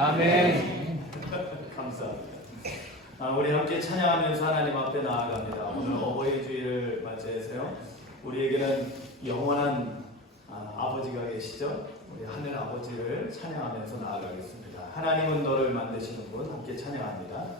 아멘. 감사합니다. 우리 함께 찬양하면서 하나님 앞에 나아갑니다. 오늘 어버이 주일을 맞이해서요. 우리에게는 영원한 아버지가 계시죠. 우리 하늘 아버지를 찬양하면서 나아가겠습니다. 하나님은 너를 만드시는 분 함께 찬양합니다.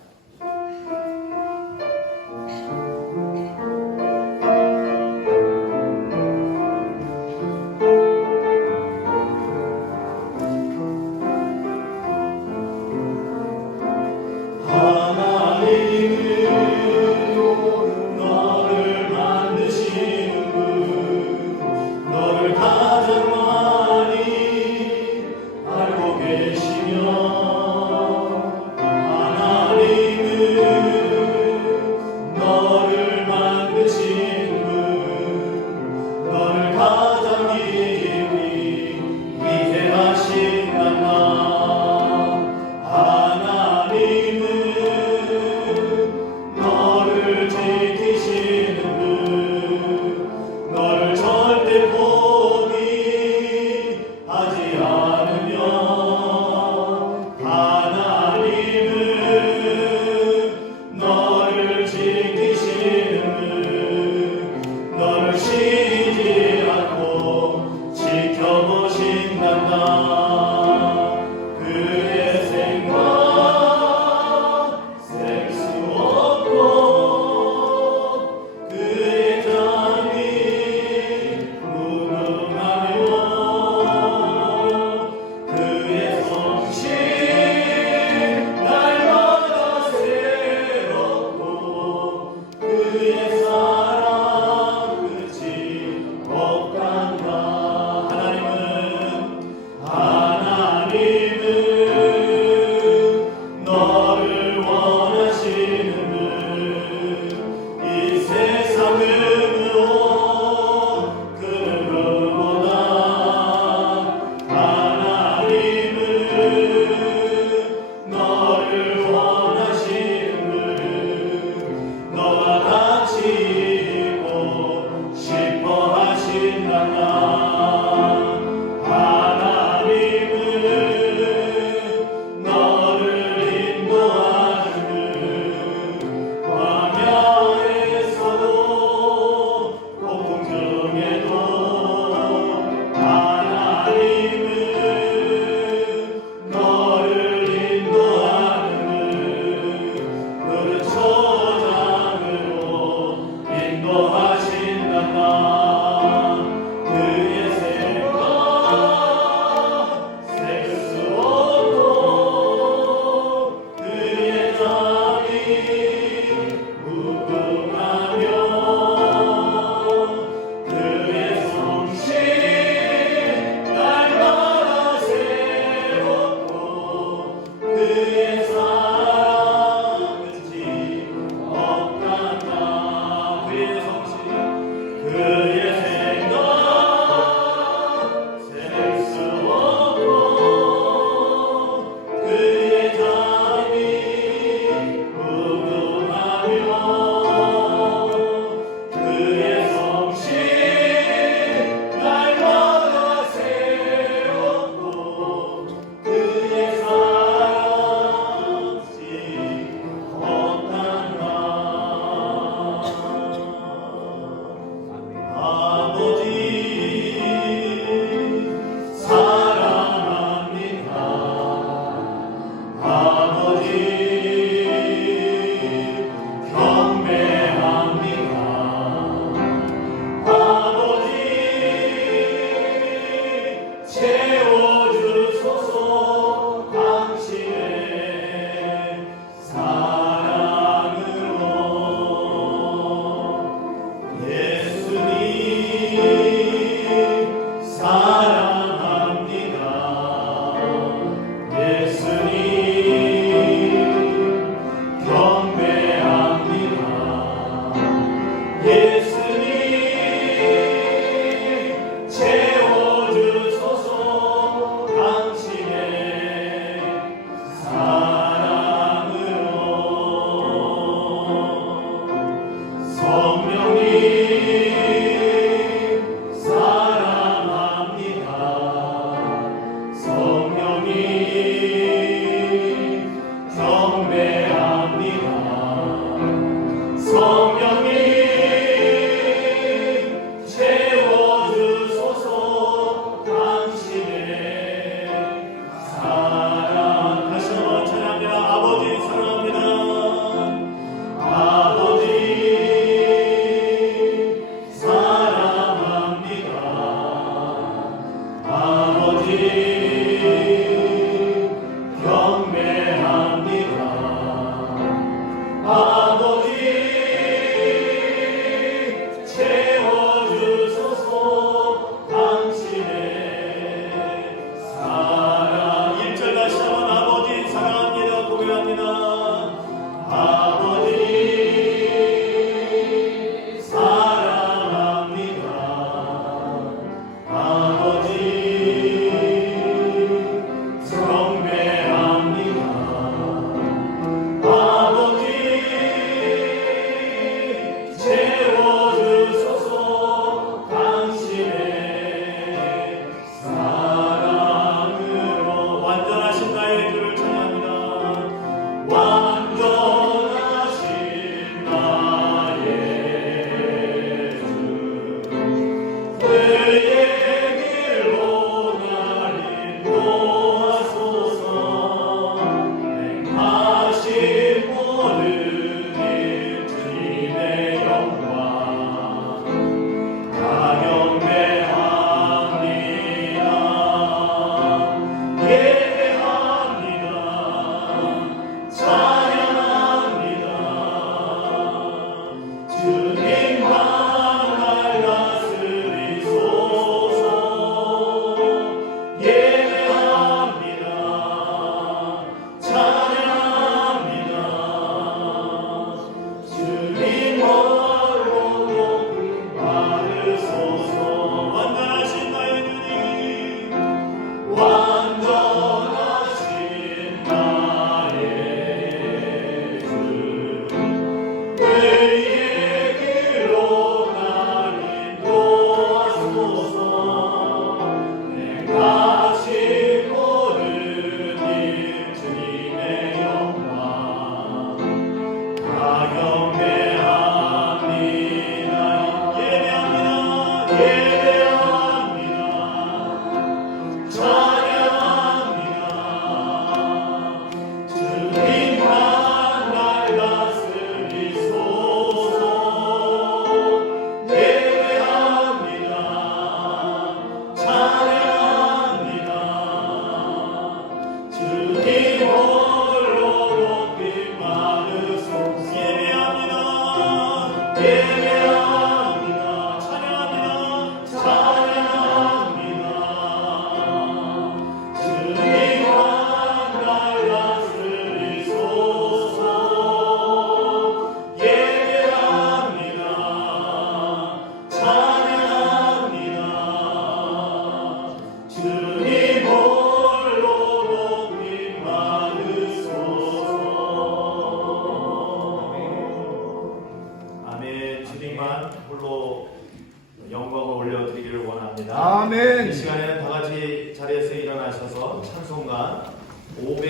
성령님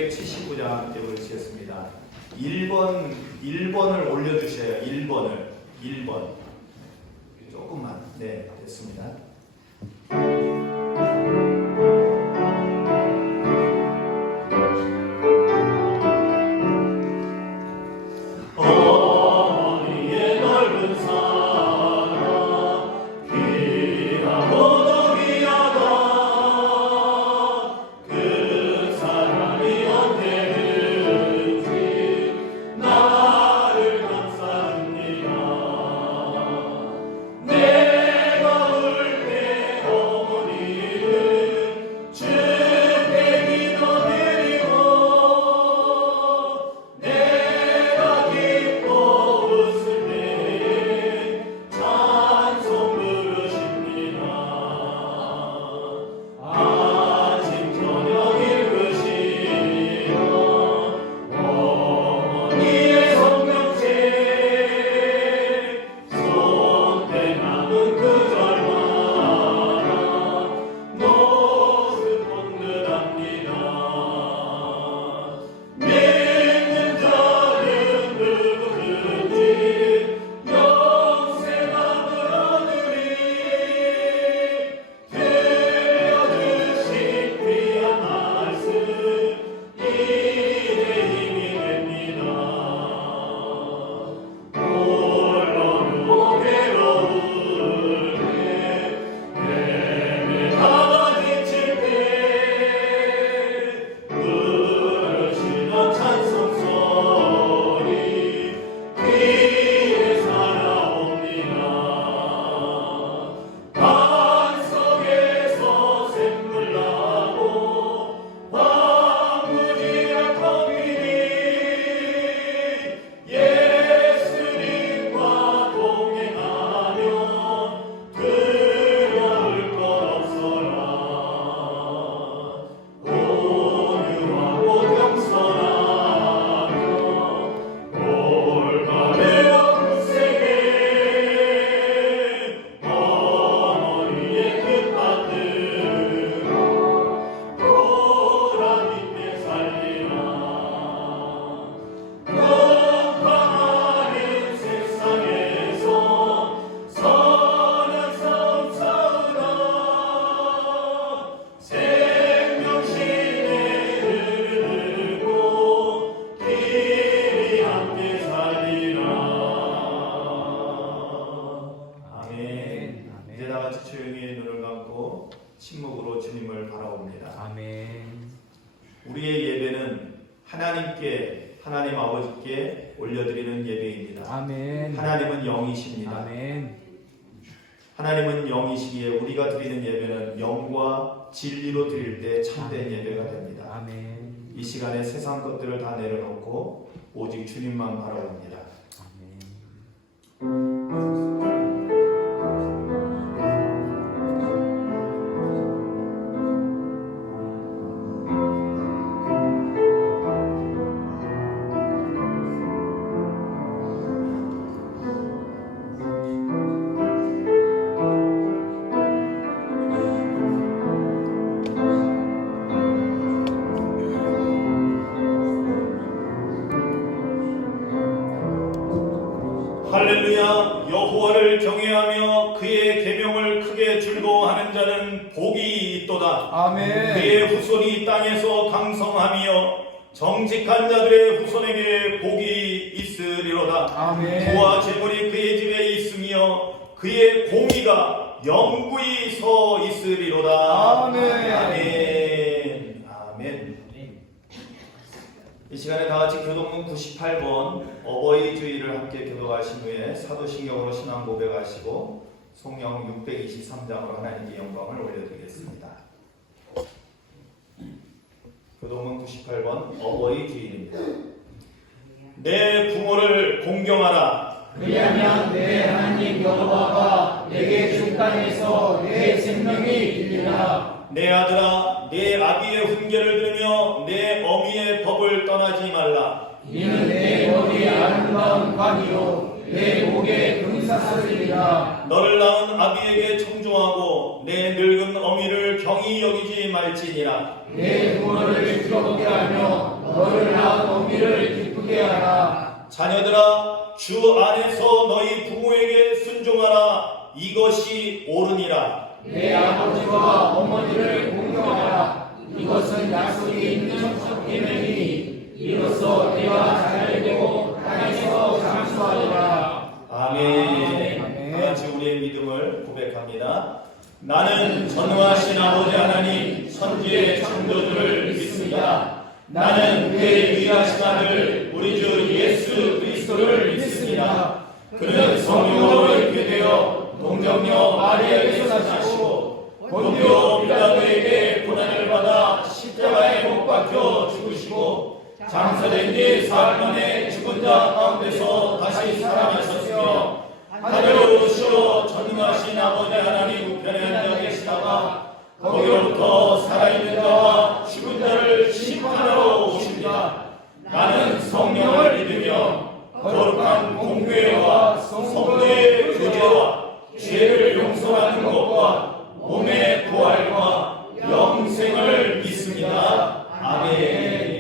679장 때 지었습니다. 1번을 올려주셔요. 1번. 조금만. 네, 됐습니다. 침묵으로 주님을 바라봅니다. 아멘. 우리의 예배는 하나님께, 하나님 아버지께 올려드리는 예배입니다. 아멘. 하나님은 영이십니다. 아멘. 하나님은 영이시기에 우리가 드리는 예배는 영과 진리로 드릴 때 참된 예배가 됩니다. 아멘. 이 시간에 세상 것들을 다 내려놓고 오직 주님만 바라봅니다. 아멘. 할렐루야. 여호와를 경외하며 그의 계명을 크게 즐거워하는 자는 복이 있도다. 아멘. 그의 후손이 땅에서 강성하며 정직한 자들의 후손에게 복이 있으리로다. 아멘. 부와 재물이 그의 집에 있으며 그의 공의가 영구히 서 있으리로다. 아멘. 아멘. 아멘. 이 시간에 다같이 교동문 98번 어버이 주일을 함께 교도하신 후에 사도신경으로 신앙 고백하시고 성령 623장으로 하나님께 영광을 올려드리겠습니다. 교동문 98번 어버이 주일입니다. 내 부모를 공경하라. 왜냐하면 내 하나님 여호와가 내게 준 땅에서 내 생명이 일리라. 내 아들아, 내 아비의 훈계를 들으며 내 어미의 법을 떠나지 말라. 이는 내 머리에 아름다운 관이요 내 목에 금사슬이라. 너를 낳은 아비에게 청종하고 내 늙은 어미를 경히 여기지 말지니라. 내 부모를 즐겁게 하며 자녀들아 주 안에서 너희 부모에게 순종하라. 이것이 옳으니라. 내 아버지와 어머니를 공경하라. 이것은 약속이 있는 계명이니 이로써 내가 잘되고 땅에서 장수하리라. 아멘. 다 같이 우리의 믿음을 고백합니다. 나는 전능하신 아버지 하나님 선지의 창조주를 믿습니다. 나는 그의 위대하신 아들 우리 주 예수 그리스도를 믿습니다. 그는 성령으로 잉태되어 동정녀 마리아에게서 나시고 본디오 빌라도에게 고난을 받아 십자가에 못 박혀 죽으시고 장사된 뒤 사흘 만에 죽은 자 가운데서 다시 살아나셨으며 하늘로 오시어 전능하신 아버지 하나님 우편에 앉아 계시다가 거기로부터 살아있는 자와 죽은 자를 심판하러 오십니다. 나는 성령을 믿으며 거룩한 공교회와 성도의 교제와 죄를 용서하는 것과 몸의 부활과 영생을 믿습니다. 아멘.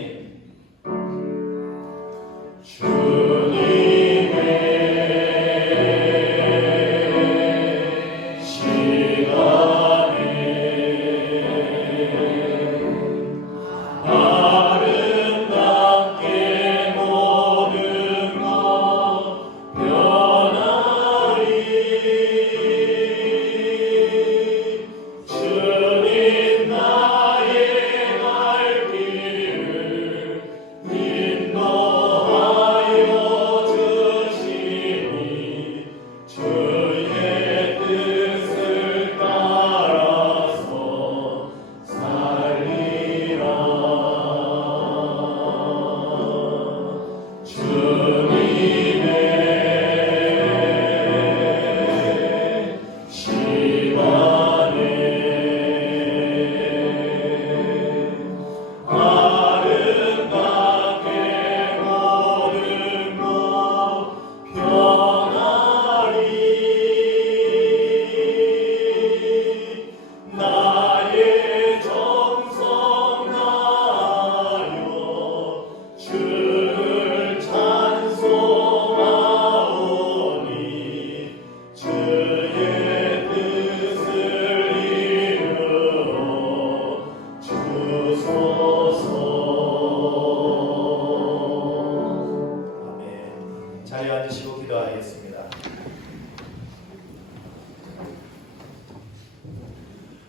자리에 앉으시고 기도하겠습니다.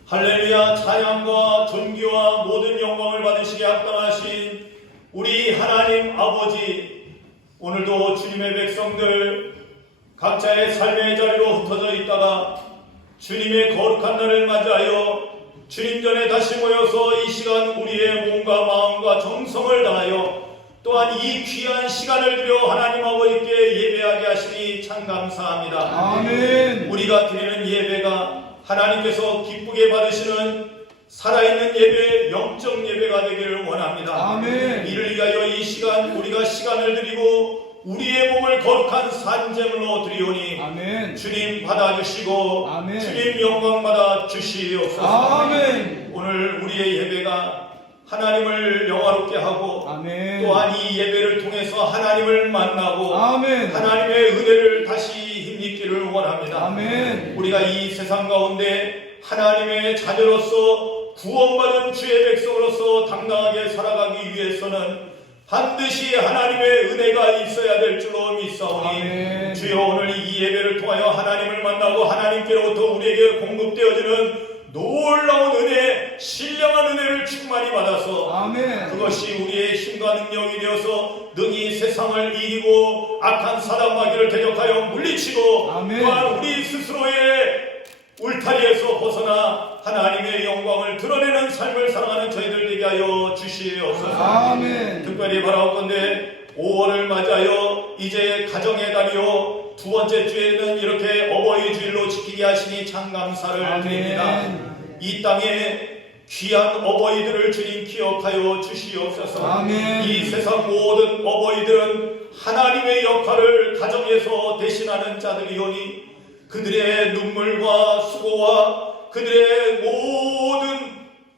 할렐루야. 찬양과 존귀와 모든 영광을 받으시게 합당하신 우리 하나님 아버지, 오늘도 주님의 백성들 각자의 삶의 자리로 흩어져 있다가 주님의 거룩한 날을 맞이하여 주님 전에 다시 모여서 이 시간 우리의 몸과 마음과 정성을 다하여 또한 이 귀한 시간을 들여 하나님 아버지께 예배하게 하시니 참 감사합니다. 아멘. 우리가 드리는 예배가 하나님께서 기쁘게 받으시는 살아있는 예배, 영적 예배가 되기를 원합니다. 아멘. 이를 위하여 이 시간 우리가 시간을 드리고 우리의 몸을 거룩한 산제물로 드리오니 아멘. 주님 받아주시고 아멘. 주님 영광 받아 주시옵소서. 아멘. 오늘 우리의 예배가 하나님을 영화롭게 하고 아멘. 또한 이 예배를 통해서 하나님을 만나고 아멘. 하나님의 은혜를 다시 힘입기를 원합니다. 아멘. 우리가 이 세상 가운데 하나님의 자녀로서 구원받은 주의 백성으로서 당당하게 살아가기 위해서는 반드시 하나님의 은혜가 있어야 될 줄로 믿사오니 아멘. 주여 오늘 이 예배를 통하여 하나님을 만나고 하나님께로부터 우리에게 공급되어지는 놀라운 은혜, 신령한 은혜를 충만히 받아서 아멘. 그것이 우리의 힘과 능력이 되어서 능히 세상을 이기고 악한 사단마귀를 대적하여 물리치고 아멘. 또한 우리 스스로의 울타리에서 벗어나 하나님의 영광을 드러내는 삶을 살아가는 저희들 되게 하여 주시옵소서. 아멘. 특별히 바라옵건대 5월을 맞이하여 이제 가정의 달이요 두 번째 주에는 이렇게 어버이 주일로 지키게 하시니 참 감사를 아멘. 드립니다. 이 땅에 귀한 어버이들을 주님 기억하여 주시옵소서. 아멘. 이 세상 모든 어버이들은 하나님의 역할을 가정에서 대신하는 자들이오니 그들의 눈물과 수고와 그들의 모든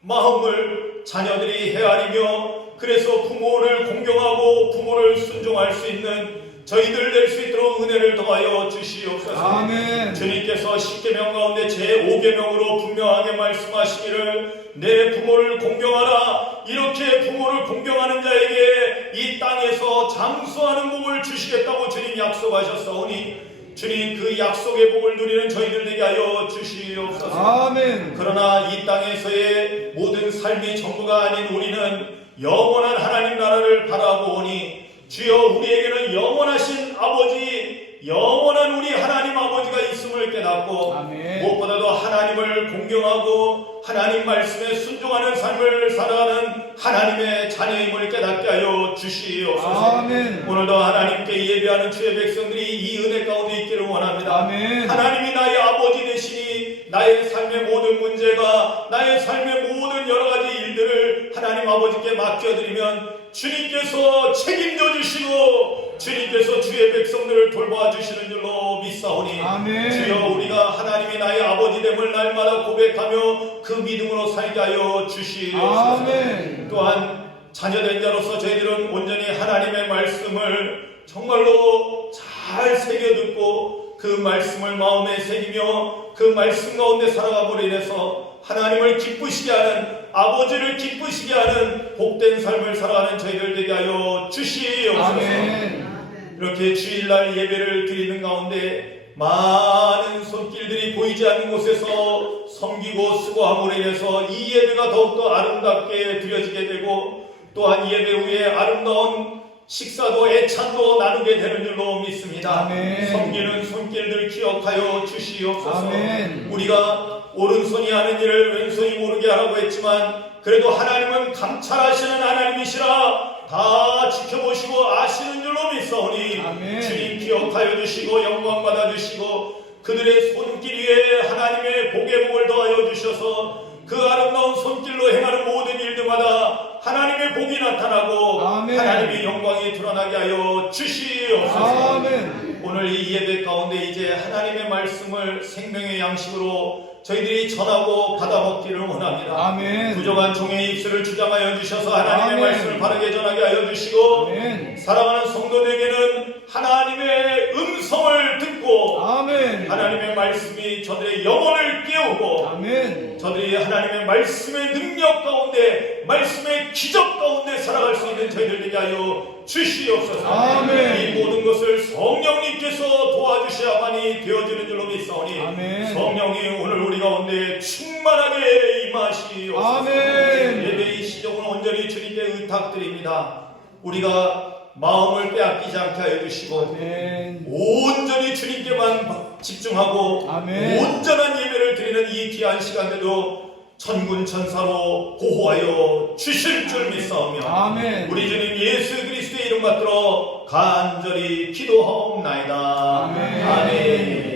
마음을 자녀들이 헤아리며 그래서 부모를 공경하고 부모를 순종할 수 있는 저희들 낼 수 있도록 은혜를 더하여 주시옵소서. 아멘. 주님께서 10계명 가운데 제5계명으로 분명하게 말씀하시기를 내 부모를 공경하라. 이렇게 부모를 공경하는 자에게 이 땅에서 장수하는 복을 주시겠다고 주님 약속하셨사오니 주님 그 약속의 복을 누리는 저희들 되게 하여 주시옵소서. 아멘. 그러나 이 땅에서의 모든 삶이 전부가 아닌 우리는 영원한 하나님 나라를 바라보오니 주여 우리에게는 영원하신 아버지, 영원한 우리 하나님 아버지가 있음을 깨닫고 아멘. 무엇보다도 하나님을 공경하고 하나님 말씀에 순종하는 삶을 살아가는 하나님의 자녀임을 깨닫게 하여 주시옵소서. 아멘. 오늘도 하나님께 예배하는 주의 백성들이 이 은혜 가운데 있기를 원합니다. 아멘. 하나님이 나의 아버지 되시니 나의 삶의 모든 문제가, 나의 삶의 모든 여러 가지 일들을 하나님 아버지께 맡겨드리면 주님께서 책임져 주시고 주님께서 주의 백성들을 돌봐 주시는 줄로 믿사오니 아멘. 주여 우리가 하나님이 나의 아버지됨을 날마다 고백하며 그 믿음으로 살게 하여 주시옵소서. 아멘. 또한 자녀된 자로서 저희들은 온전히 하나님의 말씀을 정말로 잘 새겨듣고 그 말씀을 마음에 새기며 그 말씀 가운데 살아감으로 인해서 하나님을 기쁘시게 하는, 아버지를 기쁘시게 하는 복된 삶을 살아가는 저희들 되게 하여 주시옵소서. 아멘. 이렇게 주일날 예배를 드리는 가운데 많은 손길들이 보이지 않는 곳에서 섬기고 수고함으로 인해서 이 예배가 더욱더 아름답게 드려지게 되고 또한 예배 후에 아름다운 식사도 애찬도 나누게 되는 줄로 믿습니다. 아멘. 섬기는 손길들 기억하여 주시옵소서. 아멘. 우리가 오른손이 하는 일을 왼손이 모르게 하라고 했지만 그래도 하나님은 감찰하시는 하나님이시라 다 지켜보시고 아시는 줄로 믿사오니 아멘. 주님 기억하여 주시고 영광 받아 주시고 그들의 손길 위에 하나님의 복의 복을 더하여 주셔서 그 아름다운 손길로 행하는 모든 일들마다 하나님의 복이 나타나고 아멘. 하나님의 영광이 드러나게 하여 주시옵소서. 아멘. 오늘 이 예배 가운데 이제 하나님의 말씀을 생명의 양식으로 저희들이 전하고 받아먹기를 원합니다. 아멘. 부족한 종의 입술을 주장하여 주셔서 하나님의 아멘. 말씀을 바르게 전하게 하여 주시고 아멘. 사랑하는 성도들에게는 하나님의 음성을 듣고 아멘. 하나님의 말씀이 저들의 영혼을 깨우고 아멘. 저들이 하나님의 말씀의 능력 가운데 말씀의 기적 가운데 살아갈 수 있는 저희들 되게 하여 주시옵소서. 아멘. 이 모든 것을 성령님께서 도와주셔야만이 되어지는 줄로 믿사오니 아멘. 성령이 오늘 우리 가운데 충만하게 임하시옵소서. 아멘. 예배의 시종을 온전히 주님께 의탁드립니다. 우리가 마음을 빼앗기지 않게 하여 주시고 아멘. 온전히 주님께만 집중하고 아멘. 온전한 예배를 드리는 이 귀한 시간에도 천군 천사로 보호하여 주실 줄 믿사오며 아멘. 우리 주님 예수 그리스도의 이름 받들어 간절히 기도하옵나이다. 아멘. 아멘.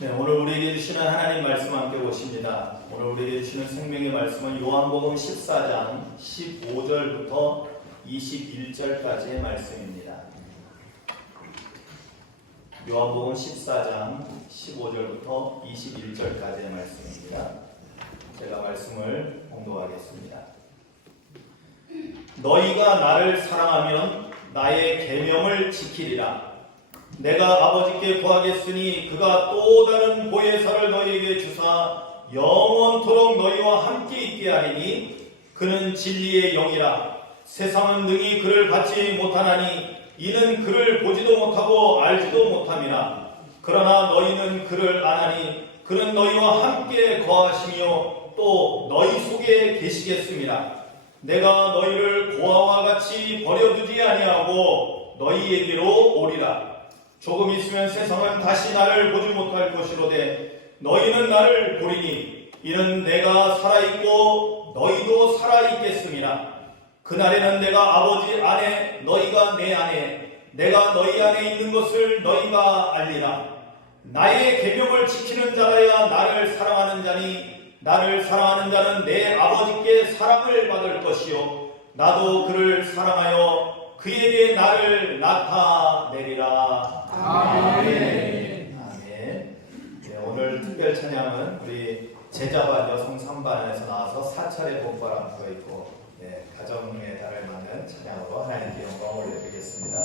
네, 오늘 우리에게 주시는 하나님 말씀 함께 보십니다. 오늘 우리에게 주시는 생명의 말씀은 요한복음 14장 15절부터 21절까지의 말씀입니다. 요한복음 14장 15절부터 21절까지의 말씀입니다. 제가 말씀을 봉독하겠습니다. 너희가 나를 사랑하면 나의 계명을 지키리라. 내가 아버지께 구하겠으니 그가 또 다른 보혜사를 너희에게 주사 영원토록 너희와 함께 있게 하리니 그는 진리의 영이라. 세상은 능히 그를 받지 못하나니 이는 그를 보지도 못하고 알지도 못함이라. 그러나 너희는 그를 아나니 그는 너희와 함께 거하시며 또 너희 속에 계시겠습니다. 내가 너희를 고아와 같이 버려두지 아니하고 너희에게로 오리라. 조금 있으면 세상은 다시 나를 보지 못할 것이로되 너희는 나를 보리니 이는 내가 살아있고 너희도 살아있겠음이라. 그날에는 내가 아버지 안에 너희가 내 안에 내가 너희 안에 있는 것을 너희가 알리라. 나의 계명을 지키는 자라야 나를 사랑하는 자니 나를 사랑하는 자는 내 아버지께 사랑을 받을 것이요 나도 그를 사랑하여 그에게 나를 나타내리라. 아멘. 아멘. 네, 오늘 특별 찬양은 우리 제자반 여성 3반에서 나와서 4차례 본발 앞서 있고 가정의 달을 맞는 찬양으로 하나님께 영광을 올려드리겠습니다.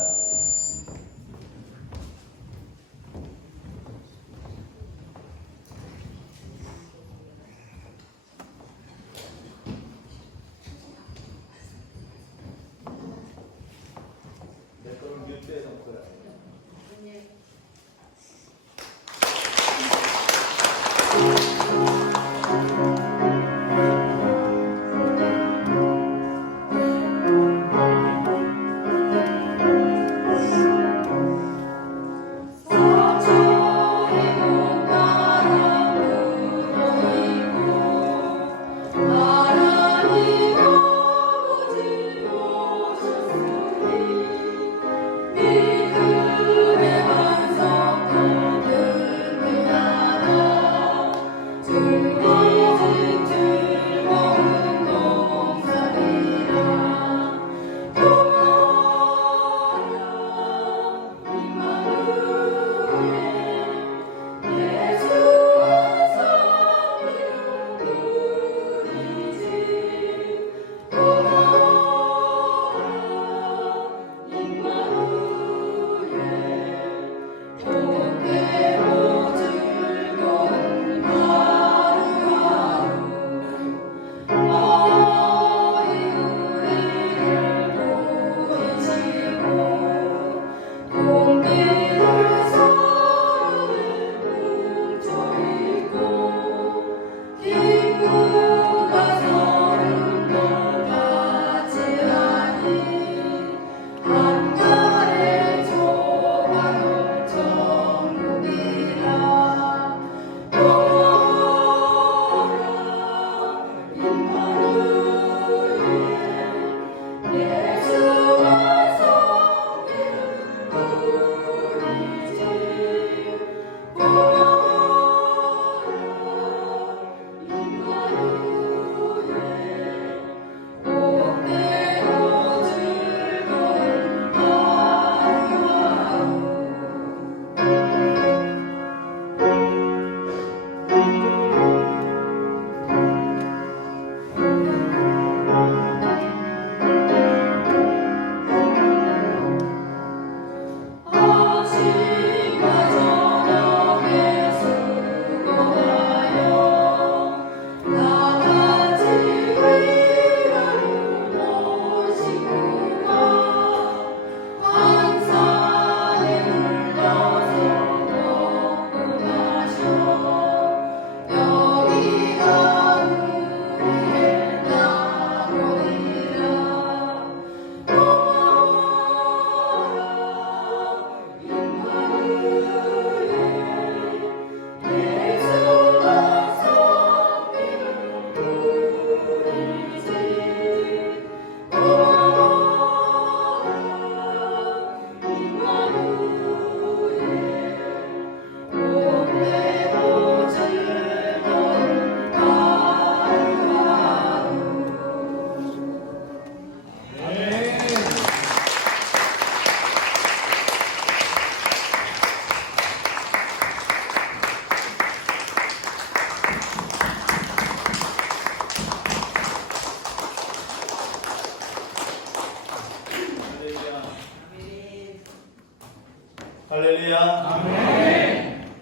할렐루야. 아멘.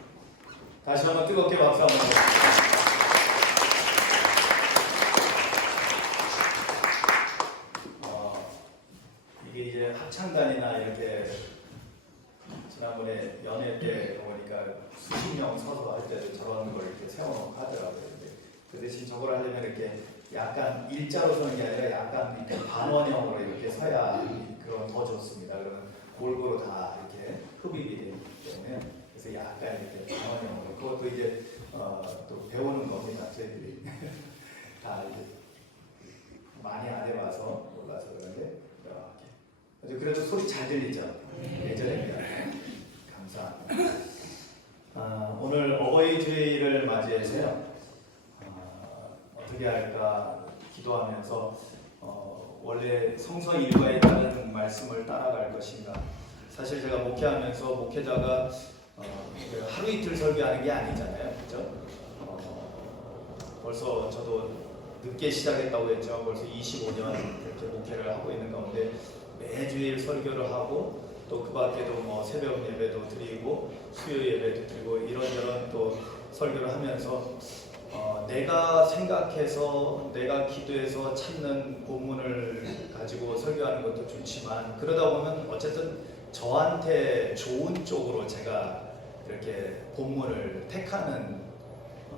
다시 한번 뜨겁게 박수 한번 주세요. 이게 이제 합창단이나 이렇게 지난번에 연회 때 보니까 수십 명 서서 할 때도 저런 걸 이렇게 세워놓고 하더라고요. 그 대신 저걸 하려면 이렇게 약간 일자로 서는 게 아니라 약간 이렇게 반원형으로 이렇게 서야 그런 더 좋습니다. 그러면 골고루 다 이렇게 흡입이 되기 때문에 그래서 약간 이렇게 반원형으로 그걸 그것도 이제 또 배우는 겁니다. 저희들이 다 이제 많이 안 해봐서 몰라서 그런데 이렇게. 그래도 소리 잘 들리죠? 예전에 감사합니다. 오늘 어버이 주일을 맞이해서요. 어떻게 할까 기도하면서 원래 성서 일과에 따른 말씀을 따라갈 것인가. 사실 제가 목회하면서 목회자가 하루 이틀 설교하는 게 아니잖아요, 그렇죠? 벌써 저도 늦게 시작했다고 했죠. 벌써 25년 이렇게 목회를 하고 있는 가운데 매주일 설교를 하고 또 그 밖에도 뭐 새벽 예배도 드리고 수요 예배도 드리고 이런저런 또 설교를 하면서 내가 생각해서 내가 기도해서 찾는 본문을 가지고 설교하는 것도 좋지만 그러다 보면 어쨌든 저한테 좋은 쪽으로 제가 이렇게 본문을 택하는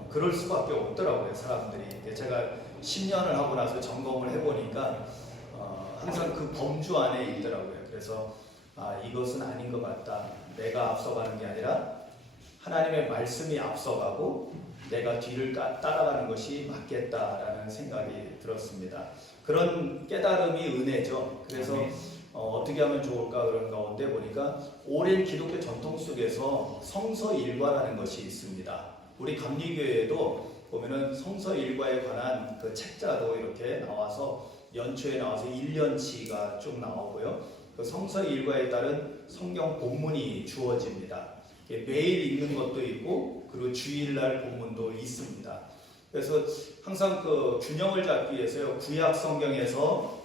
그럴 수밖에 없더라고요, 사람들이. 제가 10년을 하고 나서 점검을 해보니까 항상 그 범주 안에 있더라고요. 그래서 이것은 아닌 것 같다. 내가 앞서가는 게 아니라 하나님의 말씀이 앞서가고 내가 뒤를 따라가는 것이 맞겠다라는 생각이 들었습니다. 그런 깨달음이 은혜죠. 그래서 어떻게 하면 좋을까 그런 가운데 보니까 오랜 기독교 전통 속에서 성서 일과라는 것이 있습니다. 우리 감리교회에도 보면은 성서 일과에 관한 그 책자도 이렇게 나와서 연초에 나와서 1년치가 쭉 나오고요. 그 성서 일과에 따른 성경 본문이 주어집니다. 매일 읽는 것도 있고 그리고 주일날 본문도 있습니다. 그래서 항상 그 균형을 잡기 위해서요. 구약 성경에서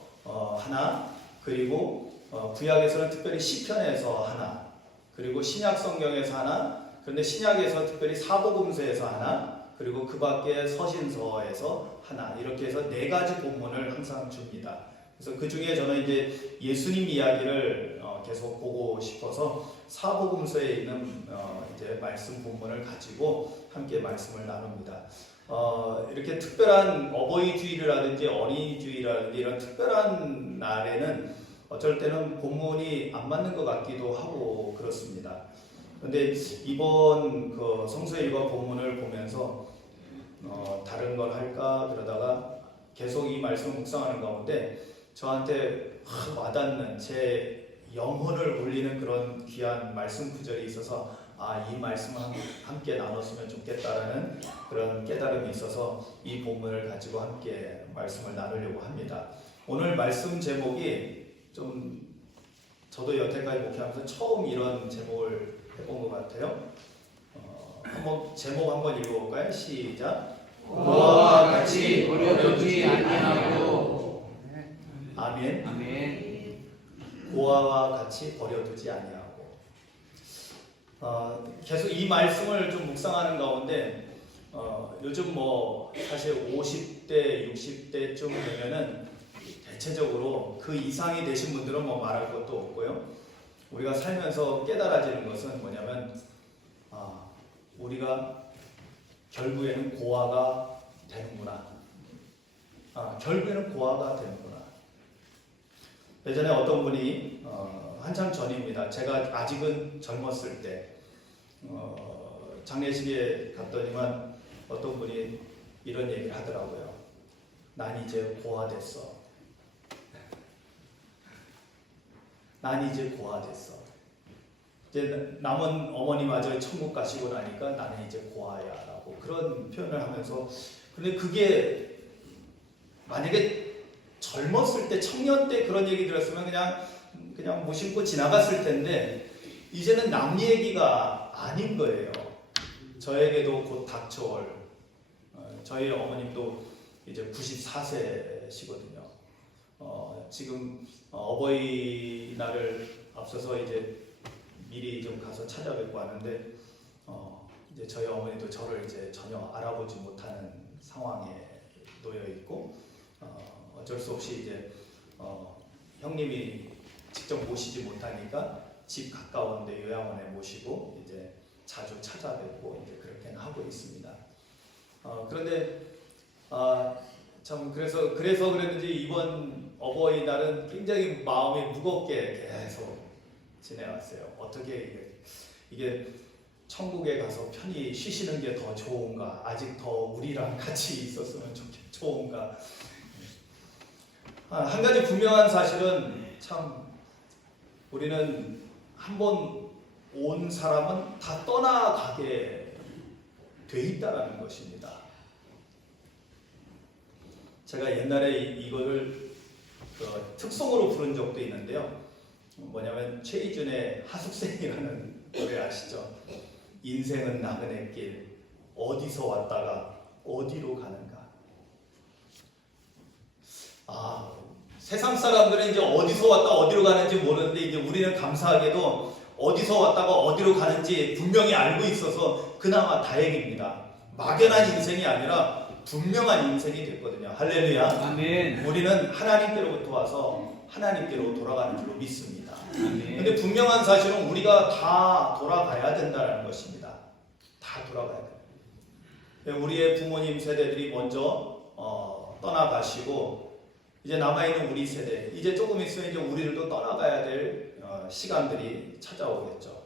하나, 그리고 구약에서는 특별히 시편에서 하나, 그리고 신약 성경에서 하나, 그런데 신약에서 특별히 사복음서에서 하나, 그리고 그 밖에 서신서에서 하나, 이렇게 해서 4가지 본문을 항상 줍니다. 그래서 그 중에 저는 이제 예수님 이야기를 계속 보고 싶어서 사복음서에 있는 이제 말씀 본문을 가지고 함께 말씀을 나눕니다. 이렇게 특별한 어버이 주일이라든지 어린이 주일이라든지 이런 특별한 날에는 어쩔 때는 본문이 안 맞는 것 같기도 하고 그렇습니다. 그런데 이번 그 성서일과 본문을 보면서 다른 걸 할까 그러다가 계속 이 말씀을 묵상하는 가운데 저한테 와닿는 제 영혼을 울리는 그런 귀한 말씀 구절이 있어서 이 말씀을 함께 나눴으면 좋겠다라는 그런 깨달음이 있어서 이 본문을 가지고 함께 말씀을 나누려고 합니다. 오늘 말씀 제목이 좀 저도 여태까지 목회하면서 처음 이런 제목을 해본 것 같아요. 한번 제목 한번 읽어볼까요? 시작. 고아와 같이 버려두지 아니하고. 아멘. 아멘. 고아와 같이 버려두지 아니하고. 계속 이 말씀을 좀 묵상하는 가운데 요즘 뭐 사실 50대, 60대쯤 되면은 대체적으로 그 이상이 되신 분들은 뭐 말할 것도 없고요. 우리가 살면서 깨달아지는 것은 뭐냐면 우리가 결국에는 고아가 되는구나. 결국에는 고아가 되는구나. 예전에 어떤 분이 한참 전입니다. 제가 아직은 젊었을 때 장례식에 갔더니만 어떤 분이 이런 얘기를 하더라고요. 난 이제 고아 됐어. 난 이제 고아 됐어. 이제 남은 어머니마저 천국 가시고 나니까 나는 이제 고아야라고 그런 표현을 하면서 근데 그게 만약에 젊었을 때 청년 때 그런 얘기 들었으면 그냥 무심코 지나갔을 텐데 이제는 남 얘기가 아닌 거예요. 저에게도 곧 닥쳐올 저희 어머님도 이제 94세시거든요. 지금 어버이날을 앞서서 이제 미리 좀 가서 찾아뵙고 하는데 이제 저희 어머니도 저를 이제 전혀 알아보지 못하는 상황에 놓여 있고 어쩔 수 없이 이제 형님이 직접 모시지 못하니까 집 가까운데 요양원에 모시고 이제 자주 찾아뵙고 이제 그렇게 하고 있습니다. 그런데 참 그래서 그랬는지 이번 어버이날은 굉장히 마음이 무겁게 계속 지내왔어요. 어떻게 이게 천국에 가서 편히 쉬시는 게 더 좋은가? 아직 더 우리랑 같이 있었으면 좋은가? 한 가지 분명한 사실은 참 우리는 한번 온 사람은 다 떠나가게 돼 있다라는 것입니다. 제가 옛날에 이거를 특송으로 부른 적도 있는데요. 뭐냐면 최희준의 하숙생이라는 노래 아시죠? 인생은 나그네 길, 어디서 왔다가 어디로 가는가? 세상 사람들은 이제 어디서 왔다 어디로 가는지 모르는데 이제 우리는 감사하게도 어디서 왔다가 어디로 가는지 분명히 알고 있어서 그나마 다행입니다. 막연한 인생이 아니라 분명한 인생이 됐거든요. 할렐루야. 아멘. 우리는 하나님께로부터 와서 하나님께로 돌아가는 줄로 믿습니다. 아멘. 근데 분명한 사실은 우리가 다 돌아가야 된다는 것입니다. 다 돌아가야 돼요. 우리의 부모님 세대들이 먼저 떠나가시고 이제 남아있는 우리 세대, 이제 조금 있으면 이제 우리들도 떠나가야 될 시간들이 찾아오겠죠.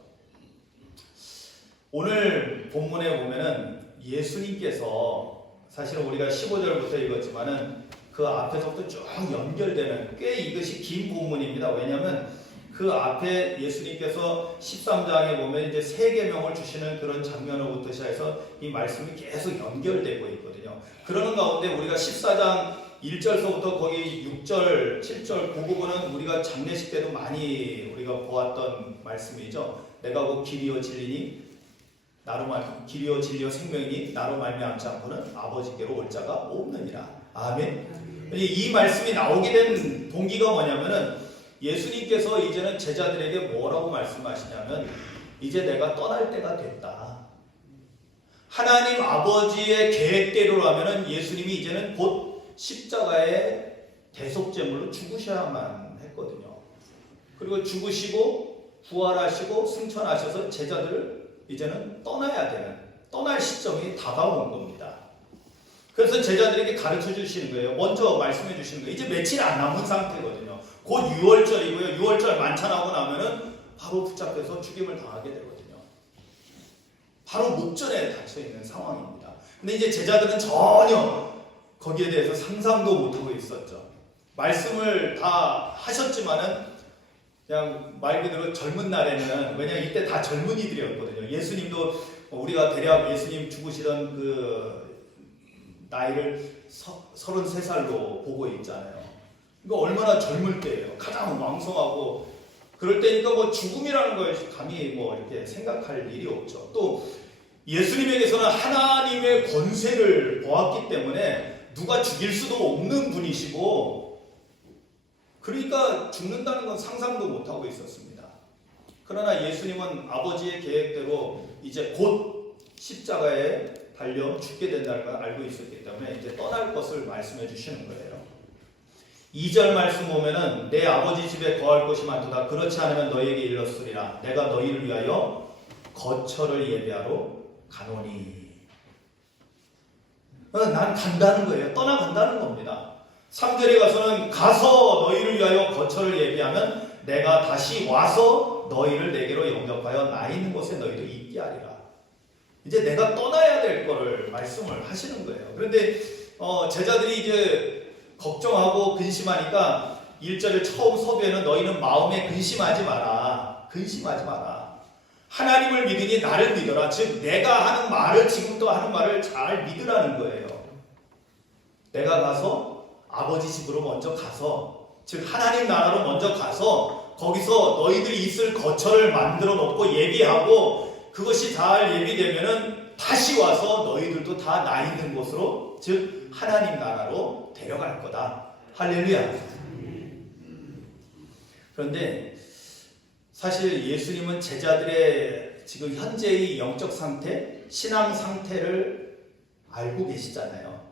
오늘 본문에 보면은 예수님께서 사실 우리가 15절부터 읽었지만은 그 앞에서부터 쭉 연결되는 꽤 이것이 긴 본문입니다. 왜냐하면 그 앞에 예수님께서 13장에 보면 이제 세 계명을 주시는 그런 장면으로부터 시작해서 이 말씀이 계속 연결되고 있거든요. 그러는 가운데 우리가 14장 1절서부터 거기 6절, 7절 그 부분은 우리가 장례식 때도 많이 우리가 보았던 말씀이죠. 내가 곧 길이요 진리니 길이요 진리요 생명이니 나로 말미암지 않고는 아버지께로 올 자가 없느니라. 아멘. 이 말씀이 나오게 된 동기가 뭐냐면은 예수님께서 이제는 제자들에게 뭐라고 말씀하시냐면 이제 내가 떠날 때가 됐다. 하나님 아버지의 계획대로라면은 예수님이 이제는 곧 십자가의 대속제물로 죽으셔야만 했거든요. 그리고 죽으시고 부활하시고 승천하셔서 제자들을 이제는 떠날 시점이 다가온 겁니다. 그래서 제자들에게 가르쳐 주시는 거예요. 먼저 말씀해 주시는 거예요. 이제 며칠 안 남은 상태거든요. 곧 6월절이고요. 6월절 만찬하고 나면은 바로 붙잡혀서 죽임을 당하게 되거든요. 바로 목전에 닫혀 있는 상황입니다. 근데 이제 제자들은 전혀 거기에 대해서 상상도 못하고 있었죠. 말씀을 다 하셨지만은 그냥 말 그대로 젊은 날에는 왜냐면 이때 다 젊은이들이었거든요. 예수님도 우리가 대략 예수님 죽으시던 그 나이를 33살로 보고 있잖아요. 그러니까 얼마나 젊을 때예요. 가장 왕성하고 그럴 때니까 뭐 죽음이라는 걸 감히 뭐 이렇게 생각할 일이 없죠. 또 예수님에게서는 하나님의 권세를 보았기 때문에 누가 죽일 수도 없는 분이시고 그러니까 죽는다는 건 상상도 못하고 있었습니다. 그러나 예수님은 아버지의 계획대로 이제 곧 십자가에 달려 죽게 된다는 걸 알고 있었기 때문에 이제 떠날 것을 말씀해 주시는 거예요. 2절 말씀 보면은 내 아버지 집에 거할 곳이 많도다. 그렇지 않으면 너희에게 일렀으리라. 내가 너희를 위하여 거처를 예비하러 가노니. 난 간다는 거예요. 떠나간다는 겁니다. 3절에 가서는 가서 너희를 위하여 거처를 예비하면 내가 다시 와서 너희를 내게로 영접하여 나 있는 곳에 너희도 있게 하리라. 이제 내가 떠나야 될 거를 말씀을 하시는 거예요. 그런데 제자들이 이제 걱정하고 근심하니까 1절의 처음 서두에는 너희는 마음에 근심하지 마라. 근심하지 마라. 하나님을 믿으니 나를 믿어라. 즉 내가 하는 말을 지금부터 하는 말을 잘 믿으라는 거예요. 내가 가서 아버지 집으로 먼저 가서 즉 하나님 나라로 먼저 가서 거기서 너희들이 있을 거처를 만들어 놓고 예비하고 그것이 잘 예비되면은 다시 와서 너희들도 다 나 있는 곳으로 즉 하나님 나라로 데려갈 거다. 할렐루야. 그런데 사실 예수님은 제자들의 지금 현재의 영적 상태, 신앙 상태를 알고 계시잖아요.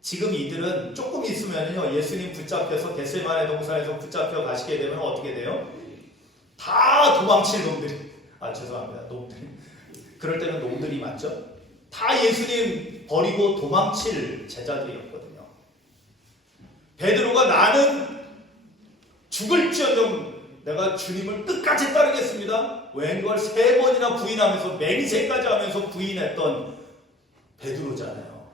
지금 이들은 조금 있으면요 예수님 붙잡혀서 겟세마네 동산에서 붙잡혀 가시게 되면 어떻게 돼요? 다 도망칠 놈들이 죄송합니다. 놈들이 그럴 때는 놈들이 맞죠? 다 예수님 버리고 도망칠 제자들이었거든요. 베드로가 나는 죽을지언정 내가 주님을 끝까지 따르겠습니다. 웬걸 3번이나 부인하면서 맹세까지 하면서 부인했던 베드로잖아요.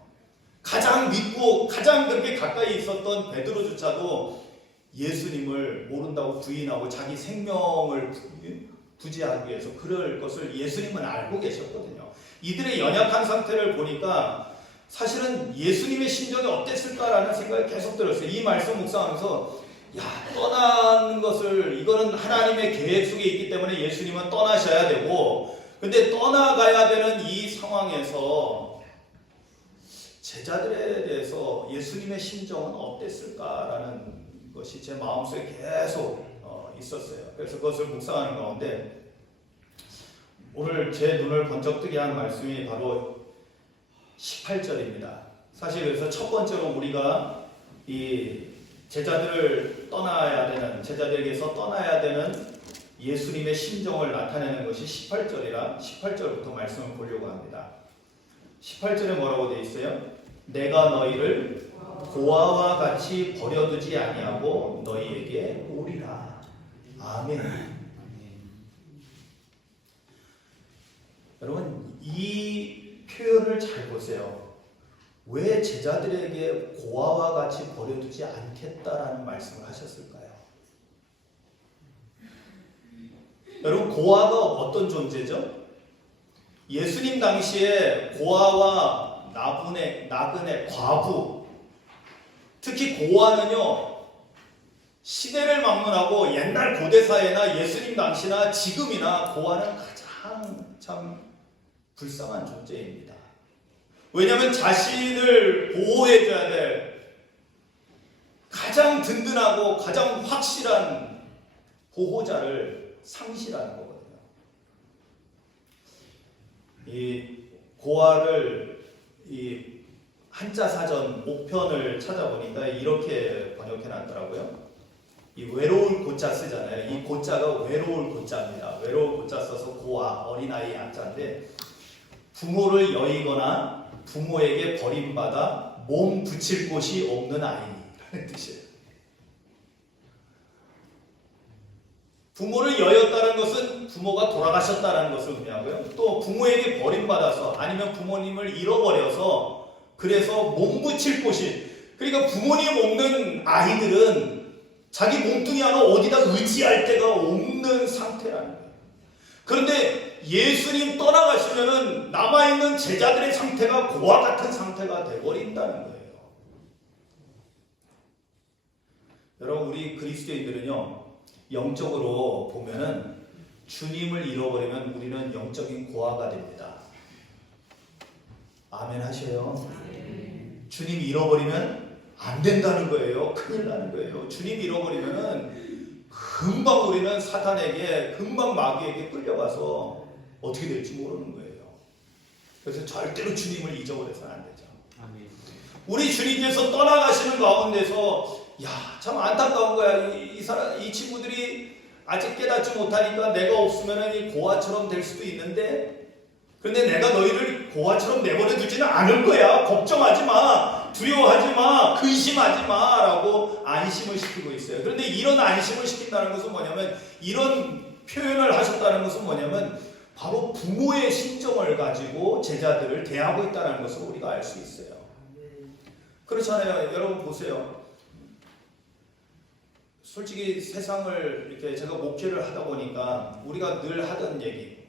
가장 믿고 가장 그렇게 가까이 있었던 베드로조차도 예수님을 모른다고 부인하고 자기 생명을 부지하기 위해서 그럴 것을 예수님은 알고 계셨거든요. 이들의 연약한 상태를 보니까 사실은 예수님의 심정이 어땠을까라는 생각이 계속 들었어요. 이 말씀 묵상하면서 떠나는 것을 이거는 하나님의 계획 속에 있기 때문에 예수님은 떠나셔야 되고, 근데 떠나가야 되는 이 상황에서 제자들에 대해서 예수님의 심정은 어땠을까라는 것이 제 마음속에 계속 있었어요. 그래서 그것을 묵상하는 가운데 오늘 제 눈을 번쩍 뜨게 한 말씀이 바로 18절입니다. 사실 그래서 첫 번째로 우리가 이 제자들에게서 떠나야 되는 예수님의 심정을 나타내는 것이 18절이라 18절부터 말씀을 보려고 합니다. 18절에 뭐라고 되어 있어요? 내가 너희를 고아와 같이 버려두지 아니하고 너희에게 오리라. 아멘. 여러분, 이 표현을 잘 보세요. 왜 제자들에게 고아와 같이 버려두지 않겠다라는 말씀을 하셨을까요? 여러분, 고아가 어떤 존재죠? 예수님 당시에 고아와 나그네, 과부, 특히 고아는요, 시대를 막론하고 옛날 고대사회나 예수님 당시나 지금이나 고아는 가장 참 불쌍한 존재입니다. 왜냐하면 자신을 보호해줘야 될 가장 든든하고 가장 확실한 보호자를 상실하는 거거든요. 이 고아를 이 한자 사전 목편을 찾아보니까 이렇게 번역해놨더라고요. 이 외로울 고자 쓰잖아요. 이 고자가 외로울 고자입니다. 외로울 고자 써서 고아, 어린아이 약자인데, 부모를 여의거나 부모에게 버림받아 몸 붙일 곳이 없는 아이라는 뜻이에요. 부모를 여였다는 것은 부모가 돌아가셨다는 것을 의미하고요. 또 부모에게 버림받아서 아니면 부모님을 잃어버려서 그래서 몸 붙일 곳이, 그러니까 부모님 없는 아이들은 자기 몸뚱이 하나 어디다 의지할 데가 없는 상태라는 거예요. 그런데 예수님 떠나가시면은 남아있는 제자들의 상태가 고아 같은 상태가 되어버린다는 거예요. 여러분, 우리 그리스도인들은요, 영적으로 보면은 주님을 잃어버리면 우리는 영적인 고아가 됩니다. 아멘 하셔요. 주님 잃어버리면 안 된다는 거예요. 큰일 나는 거예요. 주님 잃어버리면은 금방 우리는 사탄에게, 금방 마귀에게 끌려가서 어떻게 될지 모르는 거예요. 그래서 절대로 주님을 잊어버려서는 안 되죠. 아멘. 우리 주님께서 떠나가시는 가운데서 참 안타까운 거야. 이 친구들이 아직 깨닫지 못하니까 내가 없으면 이 고아처럼 될 수도 있는데, 그런데 내가 너희를 고아처럼 내버려 두지는 않을 거야. 걱정하지 마. 두려워하지 마. 근심하지 마. 라고 안심을 시키고 있어요. 그런데 이런 안심을 시킨다는 것은 뭐냐면, 이런 표현을 하셨다는 것은 뭐냐면, 바로 부모의 심정을 가지고 제자들을 대하고 있다는 것을 우리가 알 수 있어요. 그렇잖아요. 여러분 보세요. 솔직히 세상을 이렇게 제가 목회를 하다 보니까 우리가 늘 하던 얘기,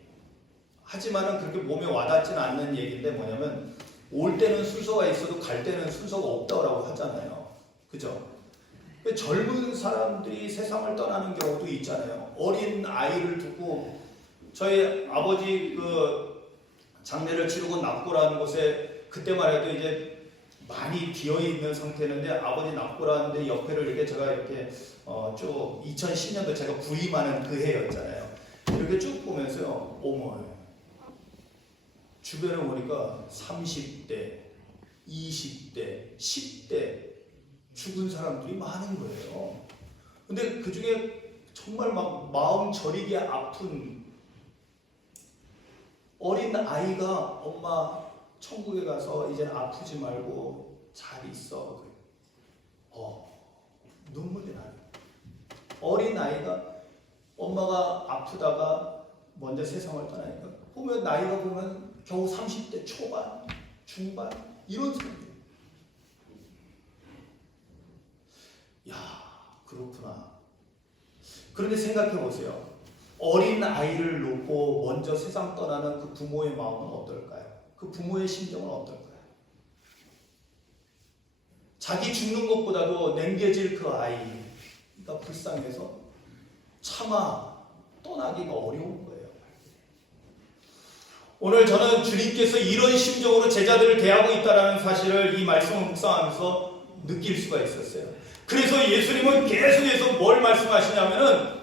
하지만은 그렇게 몸에 와닿지는 않는 얘기인데 뭐냐면, 올 때는 순서가 있어도 갈 때는 순서가 없다고 하잖아요. 그죠? 젊은 사람들이 세상을 떠나는 경우도 있잖아요. 어린 아이를 두고, 저희 아버지 장례를 치르고 납고라는 곳에 그때만 해도 이제 많이 비어있는 상태였는데, 아버지 납고라는데 옆에를 이렇게 제가 이렇게 쭉 2010년도 제가 부임하는 그 해였잖아요. 이렇게 쭉 보면서요, 어머, 주변에 보니까 30대, 20대, 10대 죽은 사람들이 많은 거예요. 근데 그 중에 정말 막 마음 저리게 아픈 어린 아이가 엄마 천국에 가서 이제 아프지 말고 잘 있어. 눈물이 나요. 어린 아이가 엄마가 아프다가 먼저 세상을 떠나니까 보면 나이가 보면 겨우 30대 초반, 중반 이런 사람들. 야, 그렇구나. 그런데 생각해 보세요. 어린 아이를 놓고 먼저 세상 떠나는 그 부모의 마음은 어떨까요? 그 부모의 심정은 어떨까요? 자기 죽는 것보다도 냉겨질 그 아이가 불쌍해서 차마 떠나기가 어려운 거예요. 오늘 저는 주님께서 이런 심정으로 제자들을 대하고 있다는 사실을 이 말씀을 묵상하면서 느낄 수가 있었어요. 그래서 예수님은 계속해서 뭘 말씀하시냐면은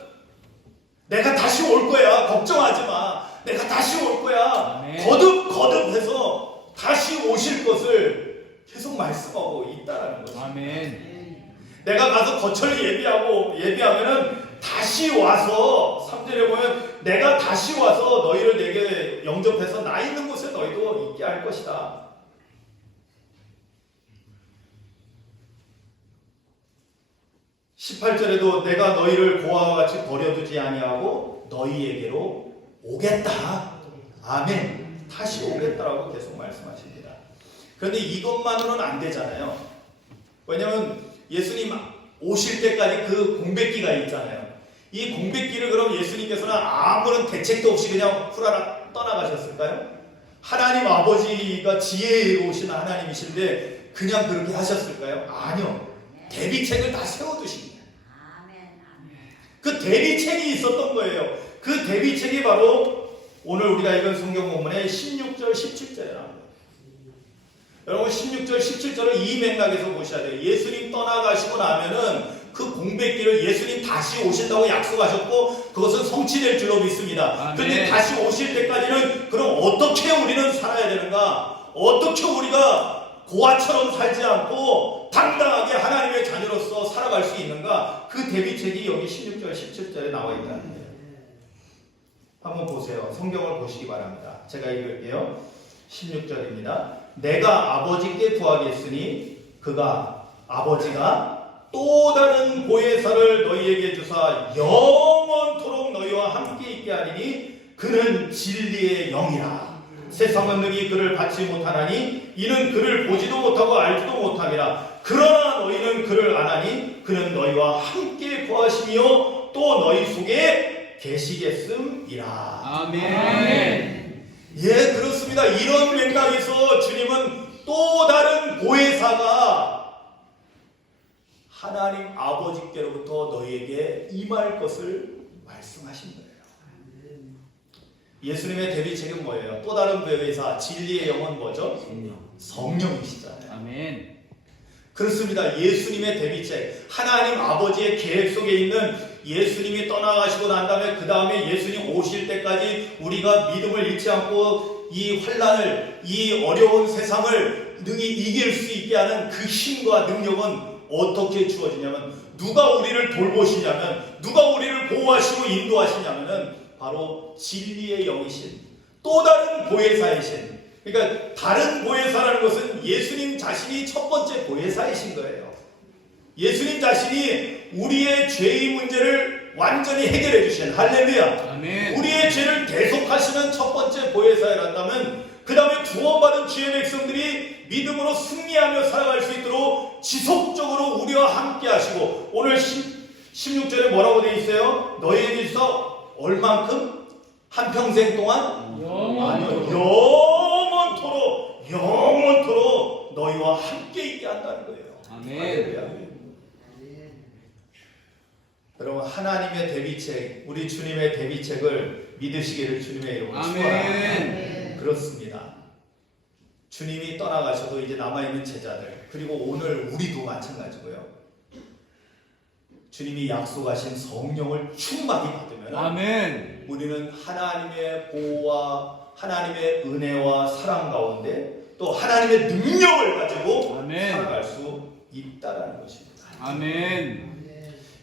내가 다시 올 거야. 걱정하지 마. 내가 다시 올 거야. 아멘. 거듭해서 다시 오실 것을 계속 말씀하고 있다라는 거죠. 아멘. 내가 가서 거철 예비하면은 다시 와서 3절에 보면 내가 다시 와서 너희를 내게 영접해서 나 있는 곳에 너희도 있게 할 것이다. 18절에도 내가 너희를 고아와 같이 버려두지 아니하고 너희에게로 오겠다. 아멘. 다시 오겠다라고 계속 말씀하십니다. 그런데 이것만으로는 안 되잖아요. 왜냐하면 예수님 오실 때까지 그 공백기가 있잖아요. 이 공백기를 그럼 예수님께서는 아무런 대책도 없이 그냥 후라락 떠나가셨을까요? 하나님 아버지가 지혜로우신 하나님이신데 그냥 그렇게 하셨을까요? 아니요. 대비책을 다 세워두십니다. 그 대비책이 있었던 거예요. 그 대비책이 바로 오늘 우리가 읽은 성경 본문의 16절, 17절에 나옵니다. 여러분 16절, 17절을 이 맥락에서 보셔야 돼요. 예수님 떠나가시고 나면은 그 공백기를 예수님 다시 오신다고 약속하셨고 그것은 성취될 줄로 믿습니다. 그런데 다시 오실 때까지는 그럼 어떻게 우리는 살아야 되는가? 어떻게 우리가 고아처럼 살지 않고 당당하게 하나님의 자녀로서 살아갈 수 있는가? 그 대비책이 여기 16절, 17절에 나와 있다는 거예요. 한번 보세요. 성경을 보시기 바랍니다. 제가 읽을게요. 16절입니다. 내가 아버지께 구하겠으니 아버지가 또 다른 보혜사를 너희에게 주사 영원토록 너희와 함께 있게 하리니 그는 진리의 영이라. 세상은 능히 그를 받지 못하나니 이는 그를 보지도 못하고 알지도 못함이라. 그러나 너희는 그를 아나니 그는 너희와 함께 거하시며 또 너희 속에 계시겠음이라. 아멘. 예, 그렇습니다. 이런 맥락에서 주님은 또 다른 보혜사가 하나님 아버지께로부터 너희에게 임할 것을 말씀하신 거예요. 예수님의 대비책은 뭐예요? 또 다른 보혜사, 진리의 영은 뭐죠? 성령이시잖아요. 아멘. 그렇습니다. 예수님의 대비책, 하나님 아버지의 계획 속에 있는 예수님이 떠나가시고 난 다음에 그 다음에 예수님 오실 때까지 우리가 믿음을 잃지 않고 이 환난을, 이 어려운 세상을 능히 이길 수 있게 하는 그 힘과 능력은 어떻게 주어지냐면 누가 우리를 돌보시냐면 누가 우리를 보호하시고 인도하시냐면은 바로 진리의 영이신 또 다른 보혜사이신, 그러니까 다른 보혜사라는 것은 예수님 자신이 첫 번째 보혜사이신 거예요. 예수님 자신이 우리의 죄의 문제를 완전히 해결해 주신, 할렐루야. 아멘. 우리의 죄를 대속하시는 첫 번째 보혜사였다면 그 다음에 구원받은 주의 백성들이 믿음으로 승리하며 살아갈 수 있도록 지속적으로 우리와 함께 하시고, 오늘 16절에 뭐라고 되어 있어요? 너희에게서 얼만큼? 한평생 동안? 영원토록 너희와 함께 있게 한다는 거예요. 아멘. 여러분, 하나님의 대비책, 우리 주님의 대비책을 믿으시기를 주님의 이름으로 축원합니다. 아멘. 그렇습니다. 주님이 떠나가셔도 이제 남아있는 제자들, 그리고 오늘 우리도 마찬가지고요. 주님이 약속하신 성령을 충만히 받으면 아멘. 우리는 하나님의 보호와 하나님의 은혜와 사랑 가운데 또 하나님의 능력을 가지고 아멘. 살아갈 수 있다라는 것입니다. 아멘.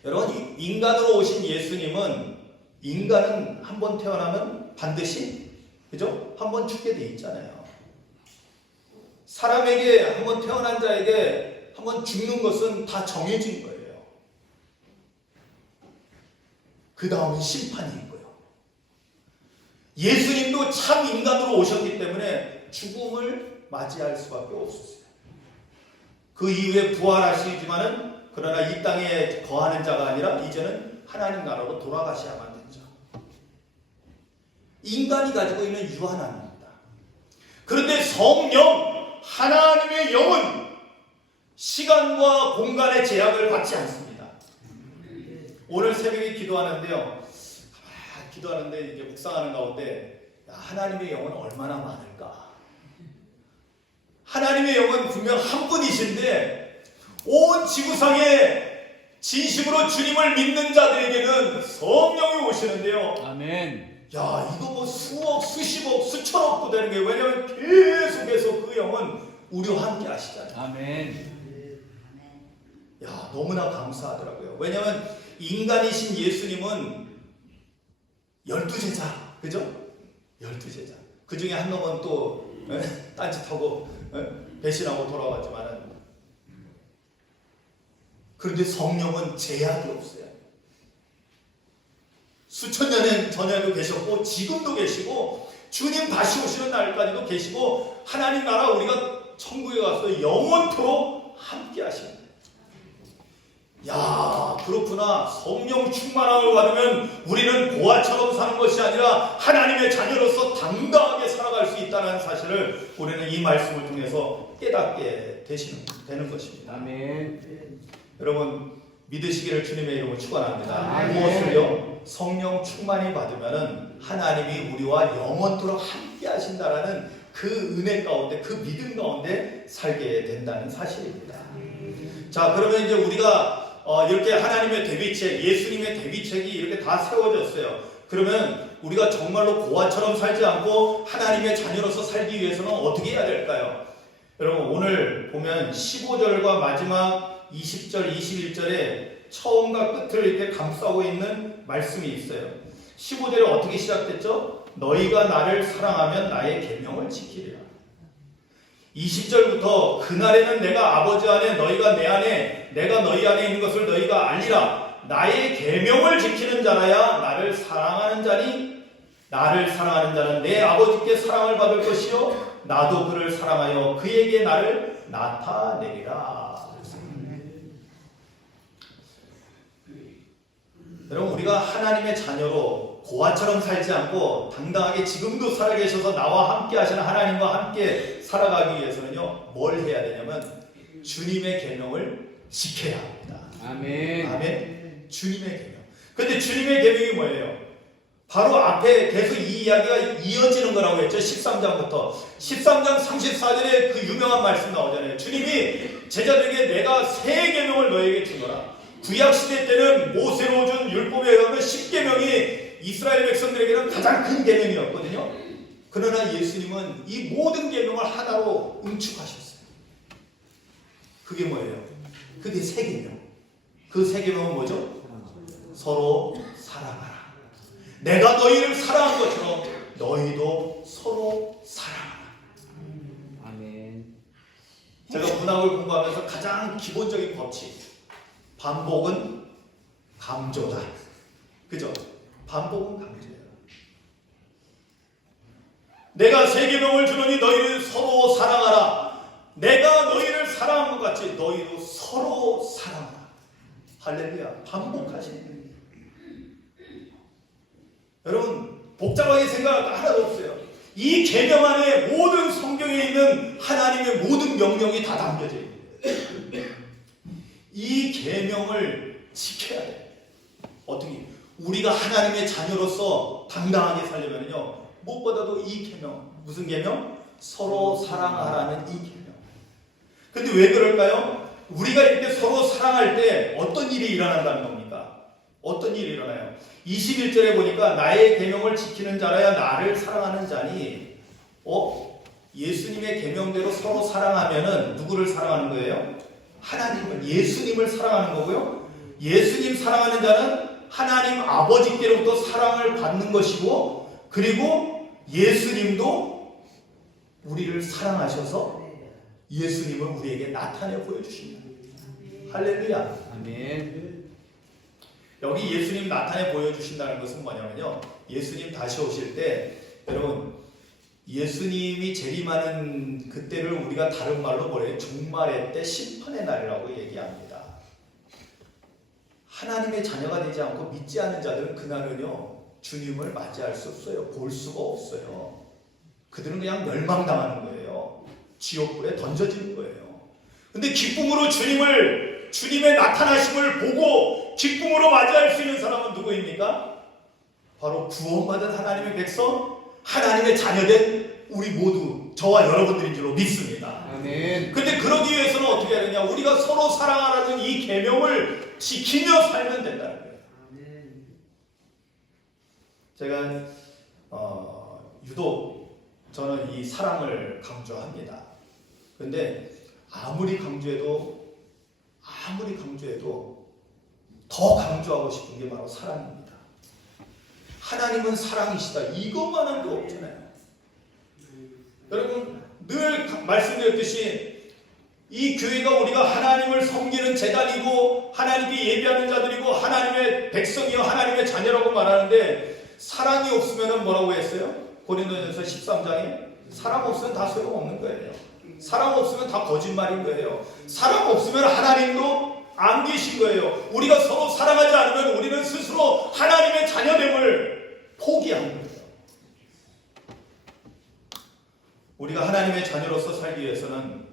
여러분, 인간으로 오신 예수님은, 인간은 한번 태어나면 반드시, 그죠? 한번 죽게 돼 있잖아요. 사람에게, 한번 태어난 자에게 한번 죽는 것은 다 정해진 거예요. 그 다음은 심판인 거예요. 예수님도 참 인간으로 오셨기 때문에 죽음을 맞이할 수밖에 없었어요. 그 이후에 부활하시지만은 그러나 이 땅에 거하는 자가 아니라 이제는 하나님 나라로 돌아가셔야만 되죠. 인간이 가지고 있는 유한함입니다. 그런데 성령, 하나님의 영은 시간과 공간의 제약을 받지 않습니다. 오늘 새벽에 기도하는데요. 기도하는데 이제 묵상하는 가운데 하나님의 영은 얼마나 많을까? 하나님의 영은 분명 한 분이신데 온 지구상에 진심으로 주님을 믿는 자들에게는 성령이 오시는데요. 아멘. 야, 이거 뭐 수억, 수십억, 수천억도 되는 게 왜냐하면 계속해서 그 영은 우리와 함께 하시잖아요. 아멘. 야, 너무나 감사하더라고요. 왜냐하면 인간이신 예수님은 12제자, 그죠? 12제자. 그 중에 한 놈은 또 딴짓하고 배신하고 돌아왔지만은, 그런데 성령은 제약이 없어요. 수천 년 전에도 계셨고 지금도 계시고 주님 다시 오시는 날까지도 계시고 하나님 나라 우리가 천국에 가서 영원토록 함께 하십니다. 야, 그렇구나. 성령 충만함을 받으면 우리는 고아처럼 사는 것이 아니라 하나님의 자녀로서 당당하게 살아갈 수 있다는 사실을 우리는 이 말씀을 통해서 깨닫게 되는 것입니다. 아멘. 여러분, 믿으시기를 주님의 이름으로 축원합니다. 아멘. 무엇을요? 성령 충만히 받으면은 하나님이 우리와 영원토록 함께 하신다라는 그 은혜 가운데, 그 믿음 가운데 살게 된다는 사실입니다. 자, 그러면 이제 우리가 이렇게 하나님의 대비책, 예수님의 대비책이 이렇게 다 세워졌어요. 그러면 우리가 정말로 고아처럼 살지 않고 하나님의 자녀로서 살기 위해서는 어떻게 해야 될까요? 여러분, 오늘 보면 15절과 마지막 20절, 21절에 처음과 끝을 이렇게 감싸고 있는 말씀이 있어요. 15절에 어떻게 시작됐죠? 너희가 나를 사랑하면 나의 계명을 지키리라. 20절부터 그날에는 내가 아버지 안에 너희가 내 안에 내가 너희 안에 있는 것을 너희가 알리라. 나의 계명을 지키는 자라야 나를 사랑하는 자니 나를 사랑하는 자는 내 아버지께 사랑을 받을 것이요 나도 그를 사랑하여 그에게 나를 나타내리라. 여러분, 우리가 하나님의 자녀로 고아처럼 살지 않고 당당하게 지금도 살아계셔서 나와 함께 하시는 하나님과 함께 살아가기 위해서는요, 뭘 해야 되냐면 주님의 계명을 지켜야 합니다. 아멘. 아멘. 주님의 계명. 근데 주님의 계명이 뭐예요? 바로 앞에 계속 이 이야기가 이어지는 거라고 했죠. 13장부터 13장 34절에 그 유명한 말씀 나오잖아요. 주님이 제자들에게 내가 새 계명을 너에게 주노라. 구약시대 때는 모세로 준 율법에 의하면 10계명이 이스라엘 백성들에게는 가장 큰 계명이었거든요. 그러나 예수님은 이 모든 계명을 하나로 응축하셨어요. 그게 뭐예요? 그게 새 계명. 그 새 계명은 뭐죠? 서로 사랑하라. 내가 너희를 사랑한 것처럼 너희도 서로 사랑하라. 아멘. 제가 문학을 공부하면서 가장 기본적인 법칙, 반복은 강조다. 그죠? 반복은 강조예요. 내가 새 계명을 주노니 너희를 서로 사랑하라. 내가 너희를 사랑한 것 같이 너희도 서로 사랑하라. 할렐루야. 반복하시는 거예요. 여러분, 복잡하게 생각할 거 하나도 없어요. 이 계명 안에 모든 성경에 있는 하나님의 모든 명령이 다 담겨져 있어요. 이 계명을 지켜야 돼요. 어떻게? 우리가 하나님의 자녀로서 당당하게 살려면요, 무엇보다도 이 계명, 무슨 계명? 서로 사랑하라는 이 계명. 근데 왜 그럴까요? 우리가 이렇게 서로 사랑할 때 어떤 일이 일어난다는 겁니까? 어떤 일이 일어나요? 21절에 보니까 나의 계명을 지키는 자라야 나를 사랑하는 자니, 예수님의 계명대로 서로 사랑하면은 누구를 사랑하는 거예요? 하나님을, 예수님을 사랑하는 거고요. 예수님 사랑하는 자는 하나님 아버지께로부터 사랑을 받는 것이고, 그리고 예수님도 우리를 사랑하셔서 예수님을 우리에게 나타내 보여주십니다. 할렐루야. 아멘. 여기 예수님 나타내 보여주신다는 것은 뭐냐면요, 예수님 다시 오실 때 여러분 예수님이 재림하는 그때를 우리가 다른 말로 뭐래요? 종말의 때, 심판의 날이라고 얘기합니다. 하나님의 자녀가 되지 않고 믿지 않는 자들은 그날은요 주님을 맞이할 수 없어요. 볼 수가 없어요. 그들은 그냥 멸망당하는 거예요. 지옥불에 던져지는 거예요. 근데 기쁨으로 주님의 나타나심을 보고 기쁨으로 맞이할 수 있는 사람은 누구입니까? 바로 구원받은 하나님의 백성, 하나님의 자녀된 우리 모두, 저와 여러분들인 줄로 믿습니다. 아멘. 근데 그러기 위해서는 어떻게 해야 되냐? 우리가 서로 사랑하라는 이 계명을 지키며 살면 된다는 거예요. 제가 유독 저는 이 사랑을 강조합니다. 근데 아무리 강조해도 더 강조하고 싶은 게 바로 사랑입니다. 하나님은 사랑이시다. 이것만 한 게 없잖아요. 여러분 늘 말씀드렸듯이 이 교회가 우리가 하나님을 섬기는 제단이고 하나님께 예배하는 자들이고 하나님의 백성이요 하나님의 자녀라고 말하는데 사랑이 없으면 뭐라고 했어요? 고린도전서 13장에 사랑 없으면 다 소용없는 거예요. 사랑 없으면 다 거짓말인 거예요. 사랑 없으면 하나님도 안 계신 거예요. 우리가 서로 사랑하지 않으면 우리는 스스로 하나님의 자녀됨을 포기하는 거예요. 우리가 하나님의 자녀로서 살기 위해서는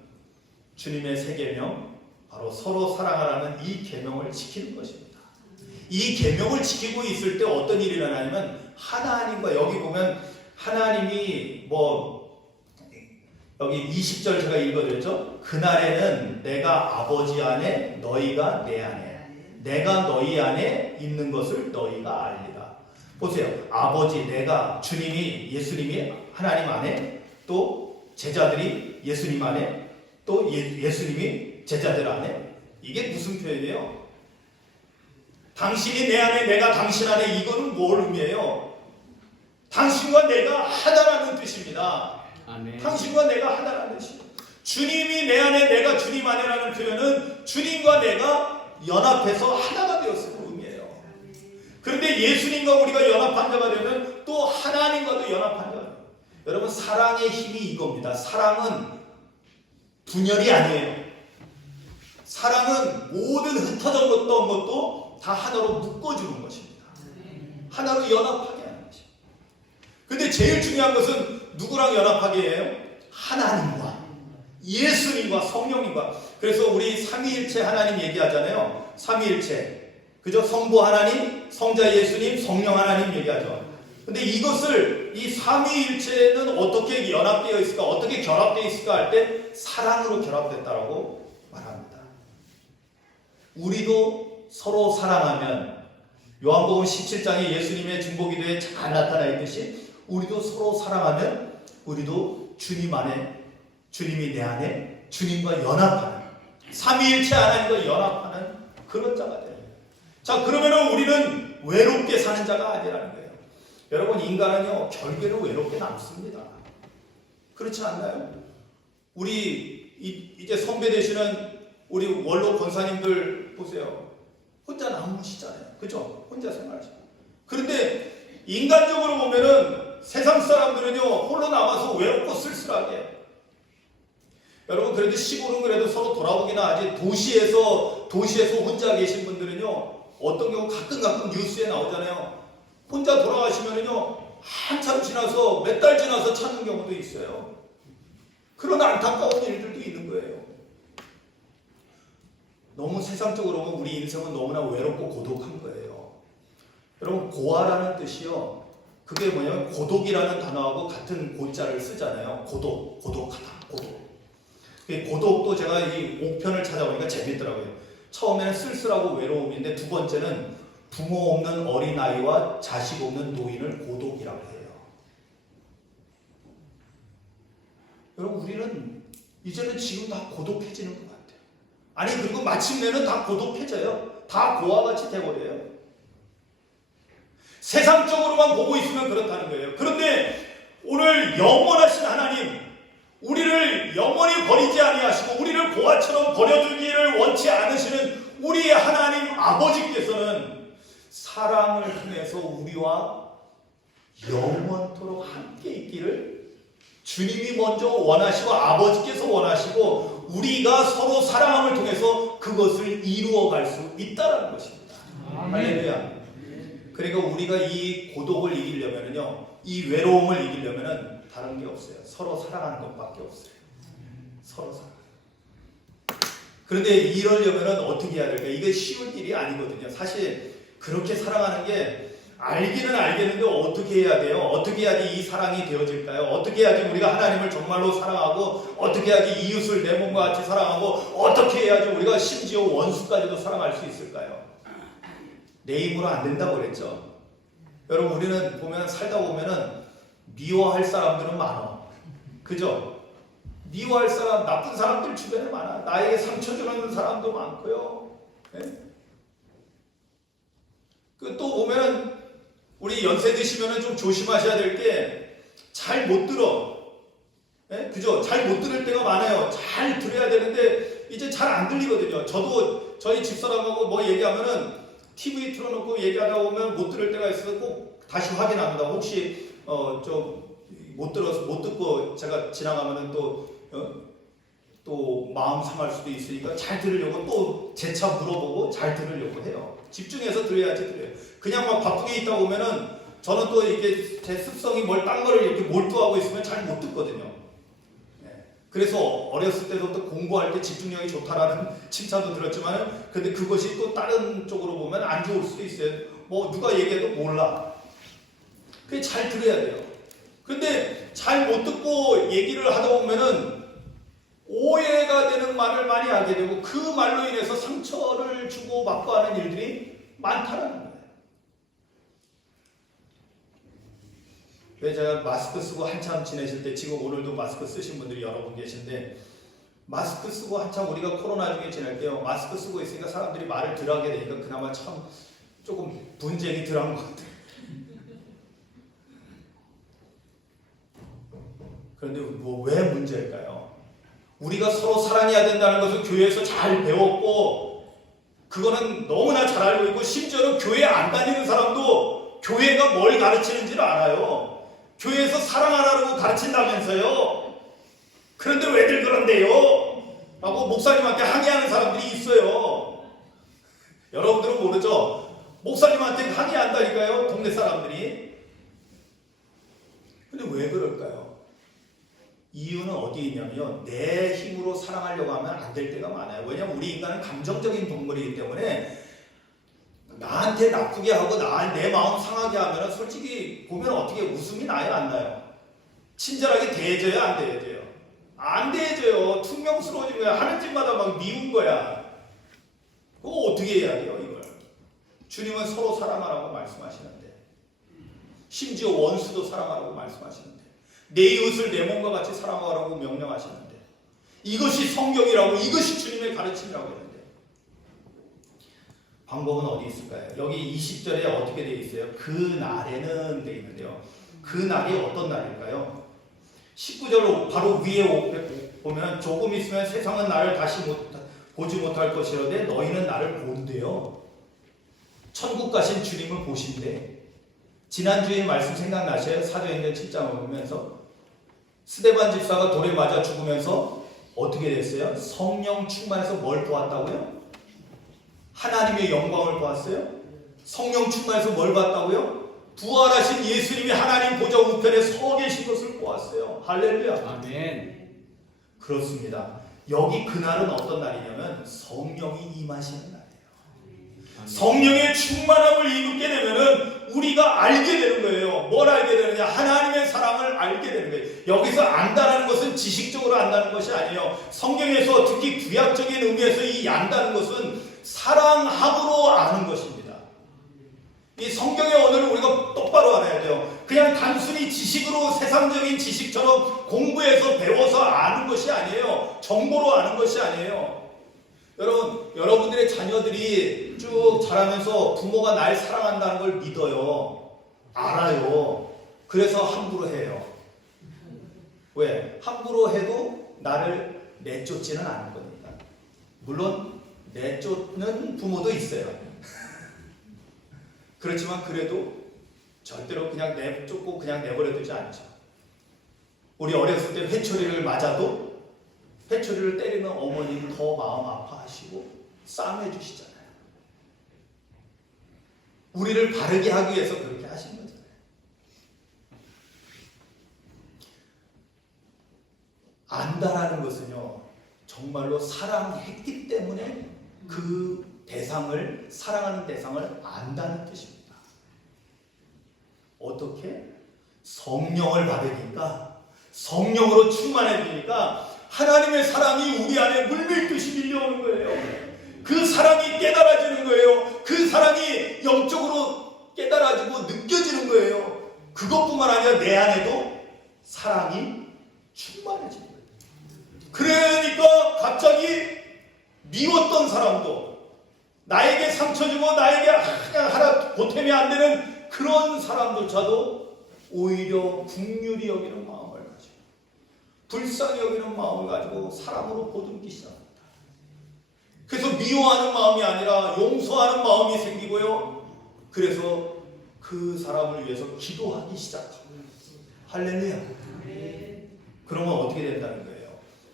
주님의 세 계명, 바로 서로 사랑하라는 이 계명을 지키는 것입니다. 이 계명을 지키고 있을 때 어떤 일이 일어나냐면 하나님과, 여기 보면 하나님이 여기 20절 제가 읽어드렸죠. 그날에는 내가 아버지 안에 너희가 내 안에, 내가 너희 안에 있는 것을 너희가 알리라. 보세요. 아버지, 내가, 주님이, 예수님이 하나님 안에, 또 제자들이 예수님 안에, 또 예수님이 제자들 안에. 이게 무슨 표현이에요? 당신이 내 안에, 내가 당신 안에, 이거는 뭘 의미해요? 당신과 내가 하나라는 뜻입니다. 아멘. 당신과 내가 하나라는 뜻입니다. 주님이 내 안에, 내가 주님 안에라는 표현은 주님과 내가 연합해서 하나가 되었음을 의미해요. 그런데 예수님과 우리가 연합한 자가 되면 또 하나님과도 연합한 자가 돼요. 여러분 사랑의 힘이 이겁니다. 사랑은 분열이 아니에요. 사랑은 모든 흩어졌던 것도 다 하나로 묶어주는 것입니다. 하나로 연합하게 하는 것입니다. 근데 제일 중요한 것은 누구랑 연합하게 해요? 하나님과, 예수님과, 성령님과. 그래서 우리 삼위일체 하나님 얘기하잖아요. 삼위일체. 그죠? 성부 하나님, 성자 예수님, 성령 하나님 얘기하죠. 근데 이것을, 이 삼위일체는 어떻게 연합되어 있을까? 어떻게 결합되어 있을까? 할 때 사랑으로 결합됐다라고 말합니다. 우리도 서로 사랑하면, 요한복음 17장에 예수님의 중보기도에 잘 나타나 있듯이 우리도 서로 사랑하면 우리도 주님 안에, 주님이 내 안에, 주님과 연합하는, 삼위일체 하나님과 연합하는 그런 자가 돼요. 자, 그러면은 우리는 외롭게 사는 자가 아니라는 거예요. 여러분 인간은요 결국에는 외롭게 남습니다. 그렇지 않나요? 우리 이제 선배 되시는 우리 원로 권사님들 보세요. 혼자 남으시잖아요. 그죠? 혼자 생활하시고. 그런데 인간적으로 보면은 세상 사람들은요 홀로 남아서 외롭고 쓸쓸하게. 여러분 그래도 시골은 그래도 서로 돌아보기나 하지, 도시에서 혼자 계신 분들은요 어떤 경우 가끔 뉴스에 나오잖아요. 혼자 돌아가시면은요 한참 지나서 몇 달 지나서 찾는 경우도 있어요. 그런 안타까운 일들도 있는 거예요. 너무 세상적으로 보면 우리 인생은 너무나 외롭고 고독한 거예요. 여러분 고아라는 뜻이요, 그게 뭐냐면 고독이라는 단어하고 같은 고자를 쓰잖아요. 고독하다, 고독. 고독도 제가 이 옥편을 찾아보니까 재밌더라고요. 처음에는 쓸쓸하고 외로움인데 두 번째는 부모 없는 어린아이와 자식 없는 노인을 고독이라고 해요. 여러분 우리는 이제는 지금 다 고독해지는 것 같아요. 아니 그리고 마침내는 다 고독해져요. 다 고아같이 돼버려요. 세상적으로만 보고 있으면 그렇다는 거예요. 그런데 오늘 영원하신 하나님, 우리를 영원히 버리지 아니하시고 우리를 고아처럼 버려두기를 원치 않으시는 우리의 하나님 아버지께서는 사랑을 통해서 우리와 영원토록 함께 있기를 주님이 먼저 원하시고 아버지께서 원하시고 우리가 서로 사랑함을 통해서 그것을 이루어갈 수 있다는 것입니다. 할렐루야. 그러니까 우리가 이 고독을 이기려면요, 이 외로움을 이기려면은 다른 게 없어요. 서로 사랑하는 것밖에 없어요. 서로 사랑. 그런데 이러려면은 어떻게 해야 될까요? 이게 쉬운 일이 아니거든요. 사실 그렇게 사랑하는 게 알기는 알겠는데 어떻게 해야 돼요? 어떻게 해야지 이 사랑이 되어질까요? 어떻게 해야지 우리가 하나님을 정말로 사랑하고, 어떻게 해야지 이웃을 내 몸과 같이 사랑하고, 어떻게 해야지 우리가 심지어 원수까지도 사랑할 수 있을까요? 내 힘으로 안 된다고 그랬죠. 여러분, 우리는 보면 살다 보면은 미워할 사람들은 많아. 그죠? 미워할 사람, 나쁜 사람들 주변에 많아. 나에게 상처 주는 사람도 많고요. 네? 또 보면은 우리 연세 드시면은 좀 조심하셔야 될 게 잘 못 들어. 네? 그죠? 잘 못 들을 때가 많아요. 잘 들어야 되는데 이제 잘 안 들리거든요. 저도 저희 집사람하고 뭐 얘기하면은 TV 틀어놓고 얘기하다 보면 못 들을 때가 있어서 꼭 다시 확인합니다. 혹시 좀 못 들어서 못 듣고 제가 지나가면은 또 마음 상할 수도 있으니까 잘 들으려고 또 재차 물어보고 잘 들으려고 해요. 집중해서 들어야지 들어요. 그냥 막 바쁘게 있다 보면은 저는 또 이게 제 습성이 뭘 딴 거를 이렇게 몰두하고 있으면 잘 못 듣거든요. 네. 그래서 어렸을 때부터 공부할 때 집중력이 좋다라는 칭찬도 들었지만, 근데 그것이 또 다른 쪽으로 보면 안 좋을 수도 있어요. 뭐 누가 얘기해도 몰라. 그게 잘 들어야 돼요. 근데 잘 못 듣고 얘기를 하다 보면은 오해가 되는 말을 많이 하게 되고 그 말로 인해서 상처를 주고 받고 하는 일들이 많다는 거예요. 왜 제가 마스크 쓰고 한참 지내실 때, 지금 오늘도 마스크 쓰신 분들이 여러 분 계신데, 마스크 쓰고 한참 우리가 코로나 중에 지낼 때요, 마스크 쓰고 있으니까 사람들이 말을 덜 하게 되니까 그나마 참 조금 분쟁이 덜한 것 같아요. 그런데 왜 문제일까요? 우리가 서로 사랑해야 된다는 것을 교회에서 잘 배웠고, 그거는 너무나 잘 알고 있고, 심지어는 교회 안 다니는 사람도 교회가 뭘 가르치는지를 알아요. 교회에서 사랑하라고 가르친다면서요. 그런데 왜들 그런데요? 라고 목사님한테 항의하는 사람들이 있어요. 여러분들은 모르죠? 목사님한테 항의한다니까요, 동네 사람들이. 근데 왜 그럴까요? 이유는 어디에 있냐면 내 힘으로 사랑하려고 하면 안 될 때가 많아요. 왜냐하면 우리 인간은 감정적인 동물이기 때문에 나한테 나쁘게 하고 내 마음 상하게 하면 솔직히 보면 어떻게 웃음이 나요, 안 나요? 친절하게 대해줘야 안 대해줘요? 안 대해줘요. 퉁명스러워진 거야. 하는 짓마다 막 미운 거야. 그거 어떻게 해야 돼요, 이걸? 주님은 서로 사랑하라고 말씀하시는데, 심지어 원수도 사랑하라고 말씀하시는데, 내 이웃을 내 몸과 같이 사랑하라고 명령하시는데, 이것이 성경이라고, 이것이 주님의 가르침이라고 했는데, 방법은 어디 있을까요? 여기 20절에 어떻게 되어 있어요? 그 날에는 되어 있는데요. 그 날이 어떤 날일까요? 19절 바로 위에 보면 조금 있으면 세상은 나를 다시 보지 못할 것이라되 너희는 나를 본대요. 천국 가신 주님을 보신대. 지난주에 말씀 생각나셔요? 사도행전 7장을 보면서 스데반 집사가 돌에 맞아 죽으면서 어떻게 됐어요? 성령 충만해서 뭘 보았다고요? 하나님의 영광을 보았어요? 성령 충만해서 뭘 봤다고요? 부활하신 예수님이 하나님 보좌 우편에 서 계신 것을 보았어요. 할렐루야. 아멘. 그렇습니다. 여기 그날은 어떤 날이냐면 성령이 임하시는 날이에요. 성령의 충만함을 입게 되면은 우리가 알게 되는 거예요. 뭘 알게 되느냐? 하나님의 사랑을 알게 되는 거예요. 여기서 안다라는 것은 지식적으로 안다는 것이 아니에요. 성경에서 특히 구약적인 의미에서 이 안다는 것은 사랑함으로 아는 것입니다. 이 성경의 언어를 우리가 똑바로 알아야 돼요. 그냥 단순히 지식으로, 세상적인 지식처럼 공부해서 배워서 아는 것이 아니에요. 정보로 아는 것이 아니에요. 여러분들의 자녀들이 쭉 자라면서 부모가 날 사랑한다는 걸 믿어요. 알아요. 그래서 함부로 해요. 왜? 함부로 해도 나를 내쫓지는 않을 겁니다. 물론 내쫓는 부모도 있어요. 그렇지만 그래도 절대로 그냥 쫓고 그냥 내버려두지 않죠. 우리 어렸을 때 회초리를 맞아도 회초리를 때리는 어머니는 더 마음 아파하시고 싸움해 주시잖아요. 우리를 바르게 하기 위해서 그렇게 하신 거잖아요. 안다라는 것은요, 정말로 사랑했기 때문에 그 대상을, 사랑하는 대상을 안다는 뜻입니다. 어떻게? 성령을 받으니까, 성령으로 충만해지니까 하나님의 사랑이 우리 안에 물밀듯이 밀려오는 거예요. 그 사랑이 깨달아지는 거예요. 그 사랑이 영적으로 깨달아지고 느껴지는 거예요. 그것뿐만 아니라 내 안에도 사랑이 충만해지는 거예요. 그러니까 갑자기 미웠던 사람도, 나에게 상처 주고 나에게 그냥 하나 보탬이 안 되는 그런 사람조차도 오히려 긍휼히 여기는 마음을 가지고, 불쌍히 여기는 마음을 가지고 사랑으로 보듬기 시작합니다. 그래서 미워하는 마음이 아니라 용서하는 마음이 생기고요. 그래서 그 사람을 위해서 기도하기 시작합니다. 할렐루야. 그러면 어떻게 된다는 거예요?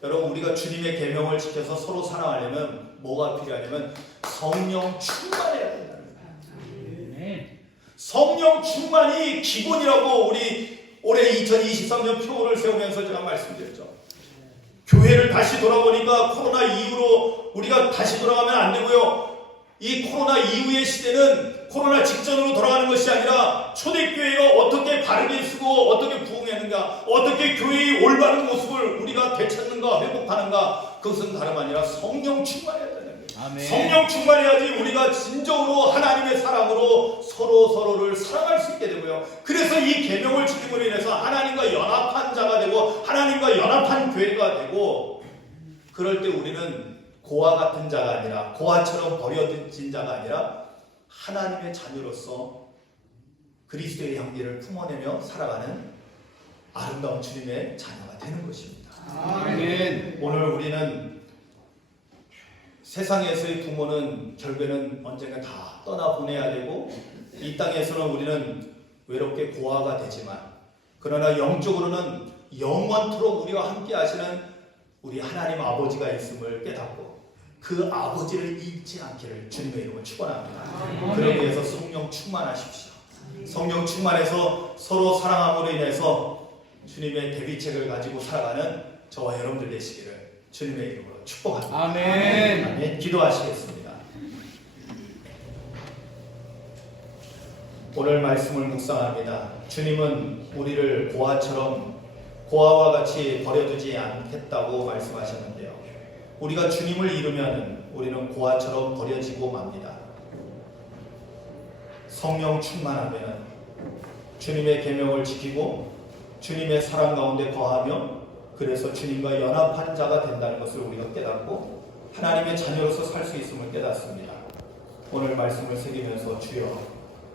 여러분, 우리가 주님의 계명을 지켜서 서로 사랑하려면 뭐가 필요하냐면 성령 충만해야 된다는 거예요. 성령 충만이 기본이라고 우리 올해 2023년 표어를 세우면서 제가 말씀드렸죠. 교회를 다시 돌아보니까 코로나 이후로 우리가 다시 돌아가면 안 되고요. 이 코로나 이후의 시대는 코로나 직전으로 돌아가는 것이 아니라 초대교회가 어떻게 바르게 쓰고 어떻게 부흥했는가, 어떻게 교회의 올바른 모습을 우리가 되찾는가, 회복하는가, 그것은 다름 아니라 성령 충만해야 된다는 거예요. 아멘. 성령 충만해야지 우리가 진정으로 하나님의 사랑으로 서로를 사랑할 수 있게 되고요. 그래서 이 계명을 지킴으로 인해서 하나님과 연합한 자가 되고 하나님과 연합한 교회가 되고, 그럴 때 우리는 고아 같은 자가 아니라, 고아처럼 버려진 자가 아니라 하나님의 자녀로서 그리스도의 향기를 품어내며 살아가는 아름다운 주님의 자녀가 되는 것입니다. 아멘. 오늘 우리는 세상에서의 부모는 결국에는 언젠가 다 떠나보내야 되고, 이 땅에서는 우리는 외롭게 고아가 되지만, 그러나 영적으로는 영원토록 우리와 함께 하시는 우리 하나님 아버지가 있음을 깨닫고 그 아버지를 잊지 않기를 주님의 이름으로 축원합니다. 그러기 위해서 성령 충만하십시오. 성령 충만해서 서로 사랑함으로 인해서 주님의 대비책을 가지고 살아가는 저와 여러분들 되시기를 주님의 이름으로 축복합니다. 아멘. 아멘. 기도하시겠습니다. 오늘 말씀을 묵상합니다. 주님은 우리를 고아와 같이 버려두지 않겠다고 말씀하셨는데요. 우리가 주님을 잃으면 우리는 고아처럼 버려지고 맙니다. 성령 충만하면 주님의 계명을 지키고 주님의 사랑 가운데 거하며, 그래서 주님과 연합한 자가 된다는 것을 우리가 깨닫고 하나님의 자녀로서 살 수 있음을 깨닫습니다. 오늘 말씀을 새기면서 주여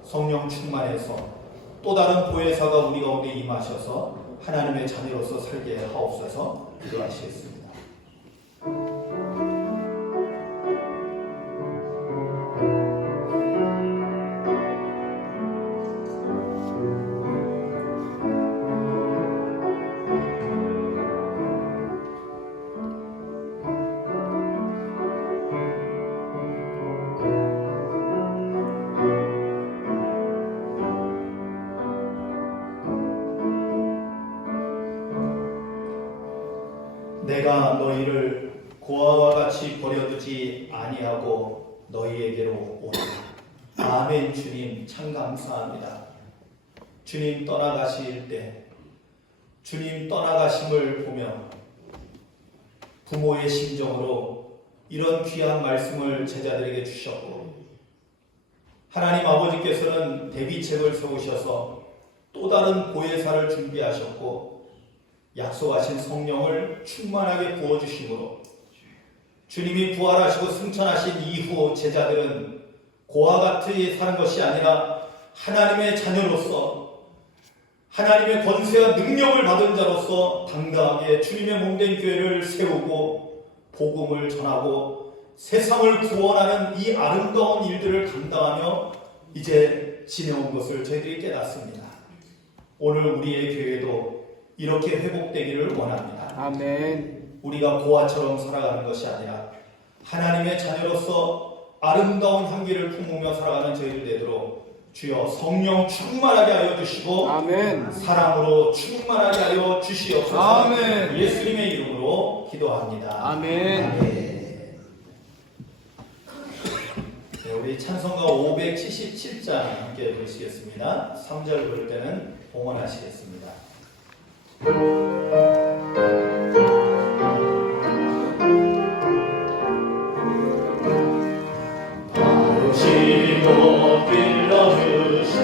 성령 충만해서 또 다른 보혜사가 우리 가운데 임하셔서 하나님의 자녀로서 살게 하옵소서. 기도하시겠습니다. 내가 너희를 고아와 같이 버려두지 아니하고 너희에게로 오리라. 아멘. 주님 참 감사합니다. 주님 떠나가실 때 주님 떠나가심을 보며 부모의 심정으로 이런 귀한 말씀을 제자들에게 주셨고, 하나님 아버지께서는 대비책을 세우셔서 또 다른 보혜사를 준비하셨고, 약속하신 성령을 충만하게 부어주심으로 주님이 부활하시고 승천하신 이후 제자들은 고아 같이 사는 것이 아니라 하나님의 자녀로서 하나님의 권세와 능력을 받은 자로서 당당하게 주님의 몸된 교회를 세우고 복음을 전하고 세상을 구원하는 이 아름다운 일들을 감당하며 이제 지내온 것을 저희들이 깨닫습니다. 오늘 우리의 교회도 이렇게 회복되기를 원합니다. 아멘. 우리가 고아처럼 살아가는 것이 아니라 하나님의 자녀로서 아름다운 향기를 품으며 살아가는 저희들 되도록 주여 성령 충만하게 하여 주시고 아멘. 사랑으로 충만하게 하여 주시옵소서. 아멘. 예수님의 이름으로 기도합니다. 아멘. 아멘. 네, 우리 찬송가 577장 함께 부르시겠습니다. 3절 부를 때는 봉헌하시겠습니다. 바르시고 길러주신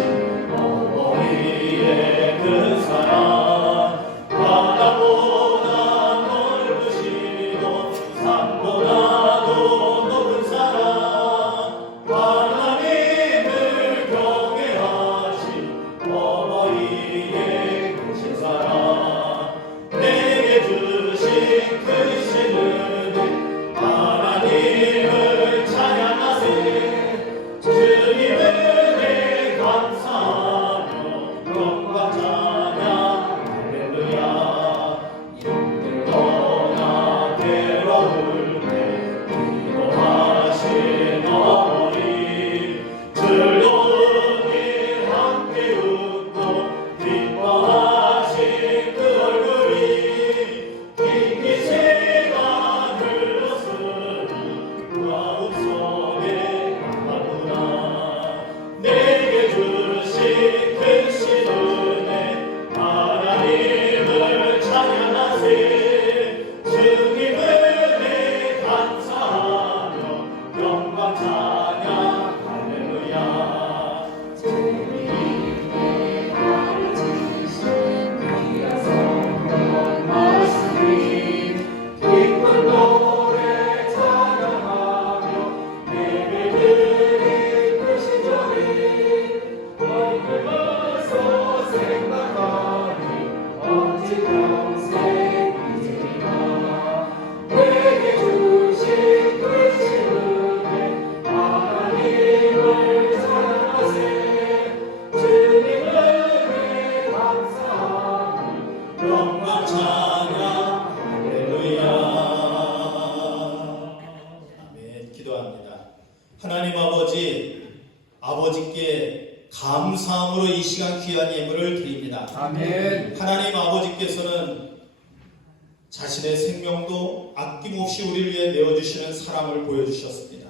어머니의 그 사랑 바다보다 넓으시고 산보다도 높은 사랑 하나님을 경외하신 어머니의 크신 사랑 내게 주신 크신 은혜 하나님을 찬양하세 주님 은혜 감사하며 영광 찬양 할렐루야 힘들 떠나 괴로울 때 기도하신 어머니 즐거운 일 함께 웃고 기뻐하신 그 얼굴이 깊이 새가 흘렀으니 마음속에 가구나 내게 주신 크신 은혜 하나님을 찬양하세 주님 은혜 감사하며 영광 찬양 할렐루야 주님의 가르치신 귀한 성경 말씀이 기쁜 노래 찬양하며 예배드린 크신 주님 얼굴에서 생각하니 언제 평생 잊으리라 내게 주신 크신 은혜 하나님을 찬양하세 주님 은혜 감사하며 영광 찬양 할렐루야 아멘. 기도합니다. 하나님 아버지께 감사함으로 이 시간 귀한 예물을 드립니다. 아멘. 하나님 아버지께서는 자신의 생명도 아낌없이 우리를 위해 내어주시는 사랑을 보여주셨습니다.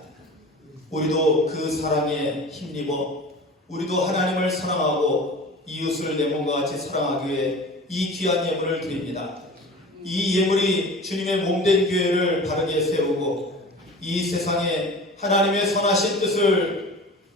우리도 그 사랑에 힘입어 우리도 하나님을 사랑하고 이웃을 내 몸과 같이 사랑하기 위해 이 귀한 예물을 드립니다. 이 예물이 주님의 몸된 교회를 바르게 세우고 이 세상에 하나님의 선하신 뜻을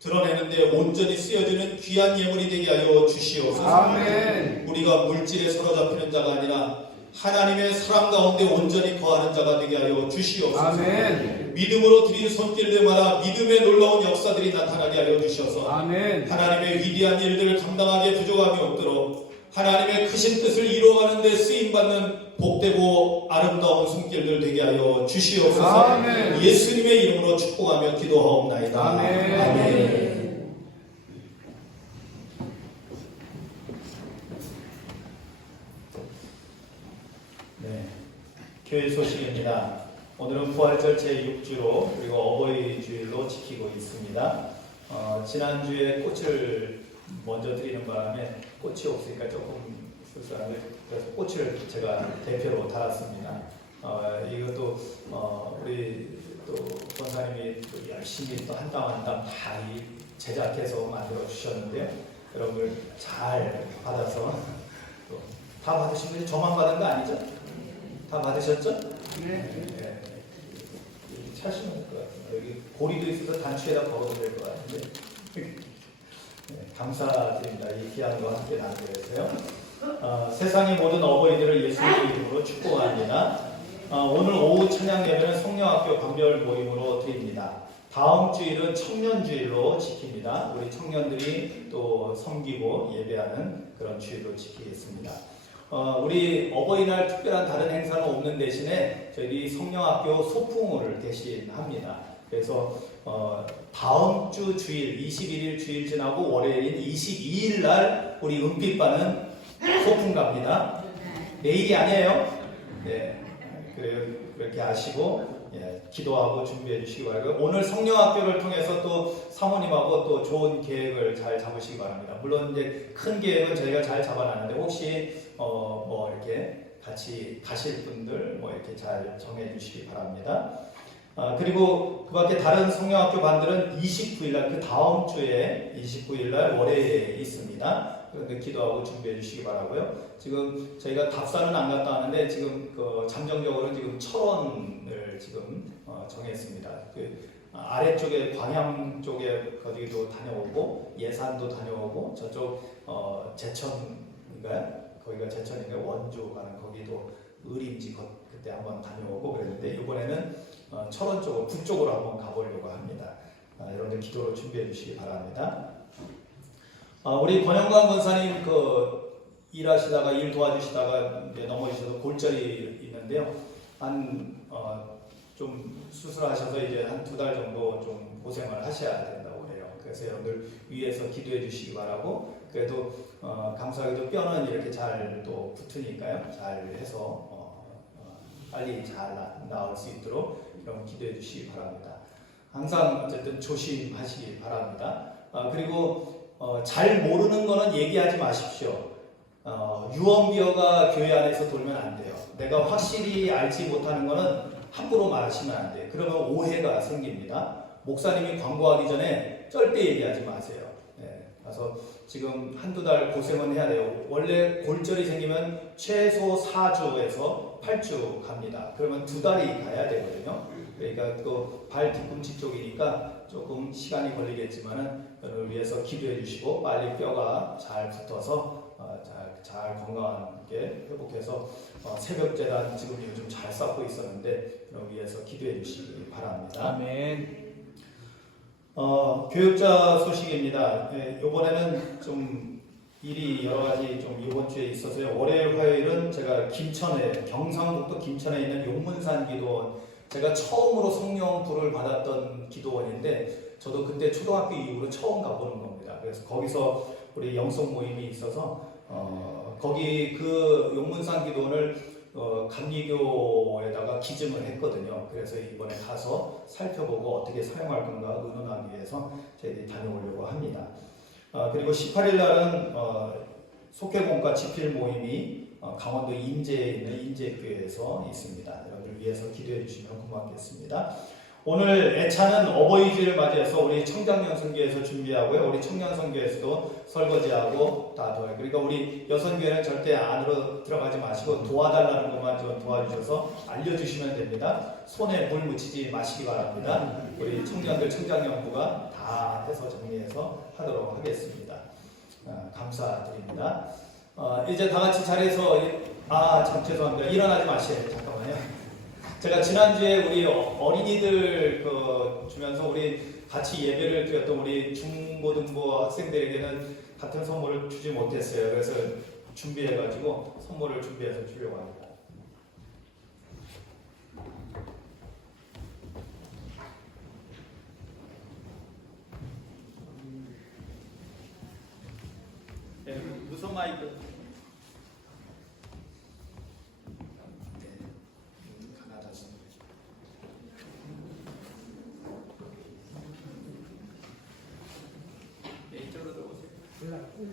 드러내는데 온전히 쓰여지는 귀한 예물이 되게 하여 주시옵소서. 아멘. 우리가 물질에 사로잡히는 자가 아니라 하나님의 사랑 가운데 온전히 거하는 자가 되게 하여 주시옵소서. 아멘. 믿음으로 드린 손길들마다 믿음의 놀라운 역사들이 나타나게 하여 주셔서 아멘. 하나님의 위대한 일들을 감당하기에 부족함이 없도록 하나님의 크신 뜻을 이루어가는 데 쓰임받는 복되고 아름다운 손길들 되게 하여 주시옵소서. 아멘. 예수님의 이름으로 축복하며 기도하옵나이다. 아멘. 아멘. 네, 교회 소식입니다. 오늘은 부활절 제6주로 그리고 어버이 주일로 지키고 있습니다. 지난주에 꽃을 먼저 드리는 바람에 꽃이 없으니까 조금 불쌍한데 그래서 꽃을 제가 대표로 달았습니다. 이것도 우리 또 권사님이 또 열심히 또 한 땀 한 땀 다 제작해서 만들어 주셨는데요. 여러분들 잘 받아서 또 다 받으신 분이 저만 받은 거 아니죠? 다 받으셨죠? 네. 차시면 될 것 같아요. 여기 고리도 있어서 단추에다 걸어도 될 것 같은데. 네, 감사드립니다. 이 귀한 거 함께 나누게 해서요. 세상의 모든 어버이들을 예수님의 이름으로 축복합니다. 오늘 오후 찬양 예배는 성령학교 감별 모임으로 드립니다. 다음 주일은 청년주일로 지킵니다. 우리 청년들이 또 섬기고 예배하는 그런 주일로 지키겠습니다. 우리 어버이날 특별한 다른 행사는 없는 대신에 저희 성령학교 소풍을 대신합니다. 그래서 다음 주 주일 21일 주일 지나고 월요일인 22일 날 우리 은빛반은 소풍 갑니다. 내일이 아니에요. 네, 그렇게 아시고 기도하고 준비해 주시기 바라고요. 오늘 성령학교를 통해서 또 사모님하고 또 좋은 계획을 잘 잡으시기 바랍니다. 물론 이제 큰 계획은 저희가 잘 잡아놨는데 혹시 뭐 이렇게 같이 가실 분들 뭐 이렇게 잘 정해 주시기 바랍니다. 그리고 그 밖에 다른 성령학교 반들은 29일 날 그 다음 주에 29일 날 월요일에 있습니다. 그런데 기도하고 준비해 주시기 바라고요. 지금 저희가 답사는 안 갔다 왔는데 지금 그 잠정적으로 지금 철원을 지금 정했습니다. 그 아래쪽에 광양 쪽에 거기도 다녀오고 예산도 다녀오고 저쪽 제천인가요? 거기가 제천인가요? 원주 가는 거기도 의림지 그때 한번 다녀오고 그랬는데 이번에는 철원 쪽으로 북쪽으로 한번 가보려고 합니다. 여러분들 기도로 준비해 주시기 바랍니다. 우리 권영광 권사님 일하시다가 일 도와주시다가 이제 넘어지셔서 골절이 있는데요. 좀 수술하셔서 이제 한 2달 정도 좀 고생을 하셔야 된다고 해요. 그래서 여러분들 위에서 기도해 주시기 바라고, 그래도 감사하게도 뼈는 이렇게 잘 또 붙으니까요. 잘 해서 빨리 잘 나을 수 있도록 여러분 기도해 주시기 바랍니다. 항상 어쨌든 조심하시기 바랍니다. 그리고 잘 모르는 거는 얘기하지 마십시오. 유언비어가 교회 안에서 돌면 안 돼요. 내가 확실히 알지 못하는 거는 함부로 말하시면 안 돼요. 그러면 오해가 생깁니다. 목사님이 광고하기 전에 절대 얘기하지 마세요. 그래서 지금 1-2달 고생은 해야 돼요. 원래 골절이 생기면 최소 4주에서 8주 갑니다. 그러면 2달이 가야 되거든요. 그러니까 또 발 뒤꿈치 쪽이니까 조금 시간이 걸리겠지만은 여러분을 위해서 기도해 주시고 빨리 뼈가 잘 붙어서 잘 건강하게 회복해서 새벽 재단 지금 요즘 잘 쌓고 있었는데 여러분 위해서 기도해 주시기 바랍니다. 아멘. 교육자 소식입니다. 이번에는 좀 일이 여러 가지 좀 이번 주에 있어서요. 월요일, 화요일은 제가 경상북도 김천에 있는 용문산 기도원, 제가 처음으로 성령 불을 받았던 기도원인데 저도 그때 초등학교 이후로 처음 가보는 겁니다. 그래서 거기서 우리 영성 모임이 있어서 거기 그 용문산 기도원을 감리교에다가 기증을 했거든요. 그래서 이번에 가서 살펴보고 어떻게 사용할 건가 의논하기 위해서 저희들이 다녀오려고 합니다. 그리고 18일 날은 속회공과 지필 모임이 강원도 인제에 있는 인제교회에서 있습니다. 여러분들 위해서 기도해 주시면 고맙겠습니다. 오늘 애차는 어버이 주일을 맞이해서 우리 청장연선교회에서 준비하고요. 우리 청년선교회에서도 설거지하고 다 도와요. 그러니까 우리 여선교회는 절대 안으로 들어가지 마시고 도와달라는 것만 좀 도와주셔서 알려주시면 됩니다. 손에 물 묻히지 마시기 바랍니다. 우리 청년들 청장연부가 다 해서 정리해서 하도록 하겠습니다. 감사드립니다. 이제 다 같이 자리에서 참 죄송합니다. 일어나지 마세요. 잠깐만요. 제가 지난주에 우리 어린이들 주면서 우리 같이 예배를 드렸던 우리 중고등부 학생들에게는 같은 선물을 주지 못했어요. 그래서 준비해가지고 선물을 준비해서 주려고 합니다. 무선 마이크.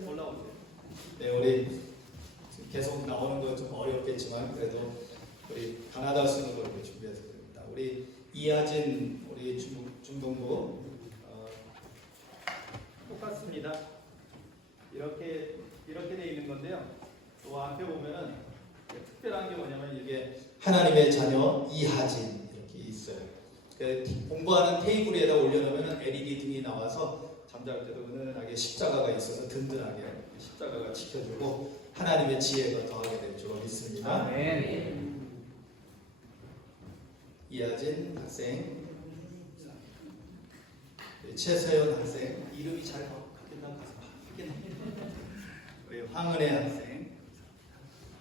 올라오세요. 네, 우리 계속 나오는 거 좀 어렵겠지만 그래도 우리 가나다 수능을 준비해서 드립니다. 우리 이하진 우리 중동부 똑같습니다. 이렇게 돼 있는 건데요. 또 앞에 보면은 특별한 게 뭐냐면 이게 하나님의 자녀 이하진 이렇게 있어요. 공부하는 테이블 위에다 올려놓으면 LED 등이 나와서 잠잘 때도 은은하게 십자가가 있어서 든든하게 십자가가 지켜주고 하나님의 지혜가 더하게 될 줄 믿습니다. 아멘. 이하진 학생, 최서연 학생, 이름이 잘 바뀌었나 우리 황은혜 학생,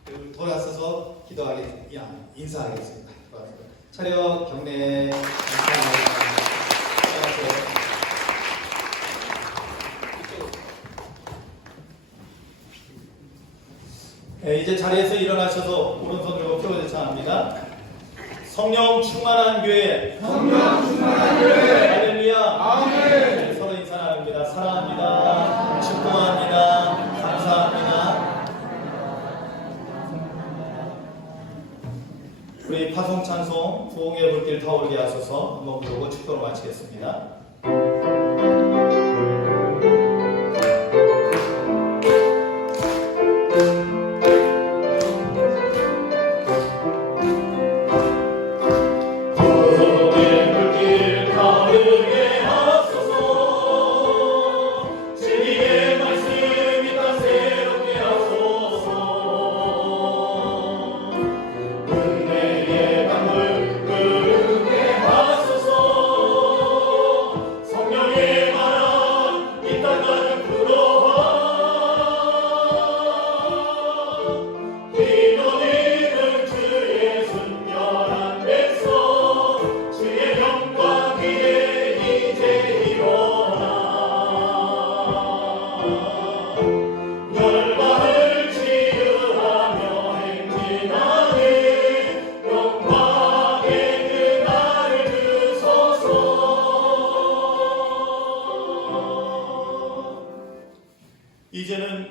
그리고 돌아서서 인사하겠습니다. 차렷 경례 감사합니다. 네, 이제 자리에서 일어나셔서 오른손 들고 펴보자 합니다. 성령 충만한 교회. 성령 충만한 교회. 할렐루야. 아멘. 네, 서로 인사 나눕니다. 사랑합니다. 축복합니다. 감사합니다. 우리 파송 찬송 부흥의 불길 타오르게 하소서 한번 부르고 축도를 마치겠습니다. 이제는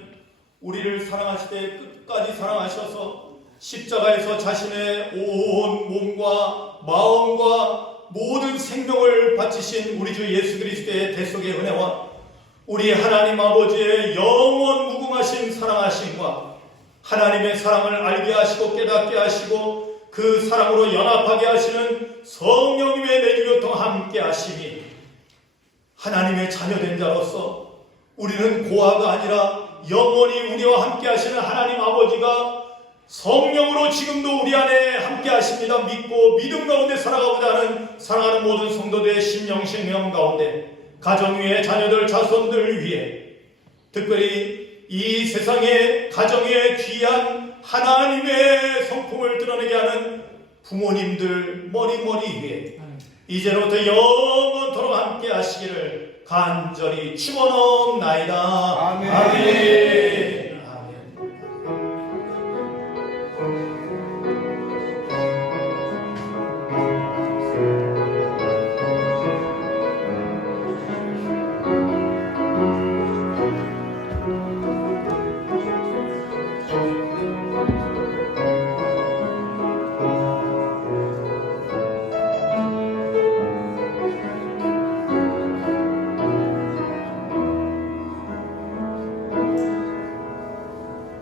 우리를 사랑하실 때 끝까지 사랑하셔서 십자가에서 자신의 온 몸과 마음과 모든 생명을 바치신 우리 주 예수 그리스도의 대속의 은혜와 우리 하나님 아버지의 영원 무궁하신 사랑하심과 하나님의 사랑을 알게 하시고 깨닫게 하시고 그 사랑으로 연합하게 하시는 성령님의 내주교통 함께 하심이 하나님의 자녀된 자로서 우리는 고아가 아니라 영원히 우리와 함께 하시는 하나님 아버지가 성령으로 지금도 우리 안에 함께 하십니다. 믿고 믿음 가운데 살아가고자 하는 사랑하는 모든 성도들의 심령 생명 가운데 가정 위에 자녀들 자손들 위해 특별히 이 세상에 가정에 귀한 하나님의 성품을 드러내게 하는 부모님들 머리 위에 이제로부터 영원토록 함께 하시기를 간절히 축원하옵나이다. 아멘. 아멘.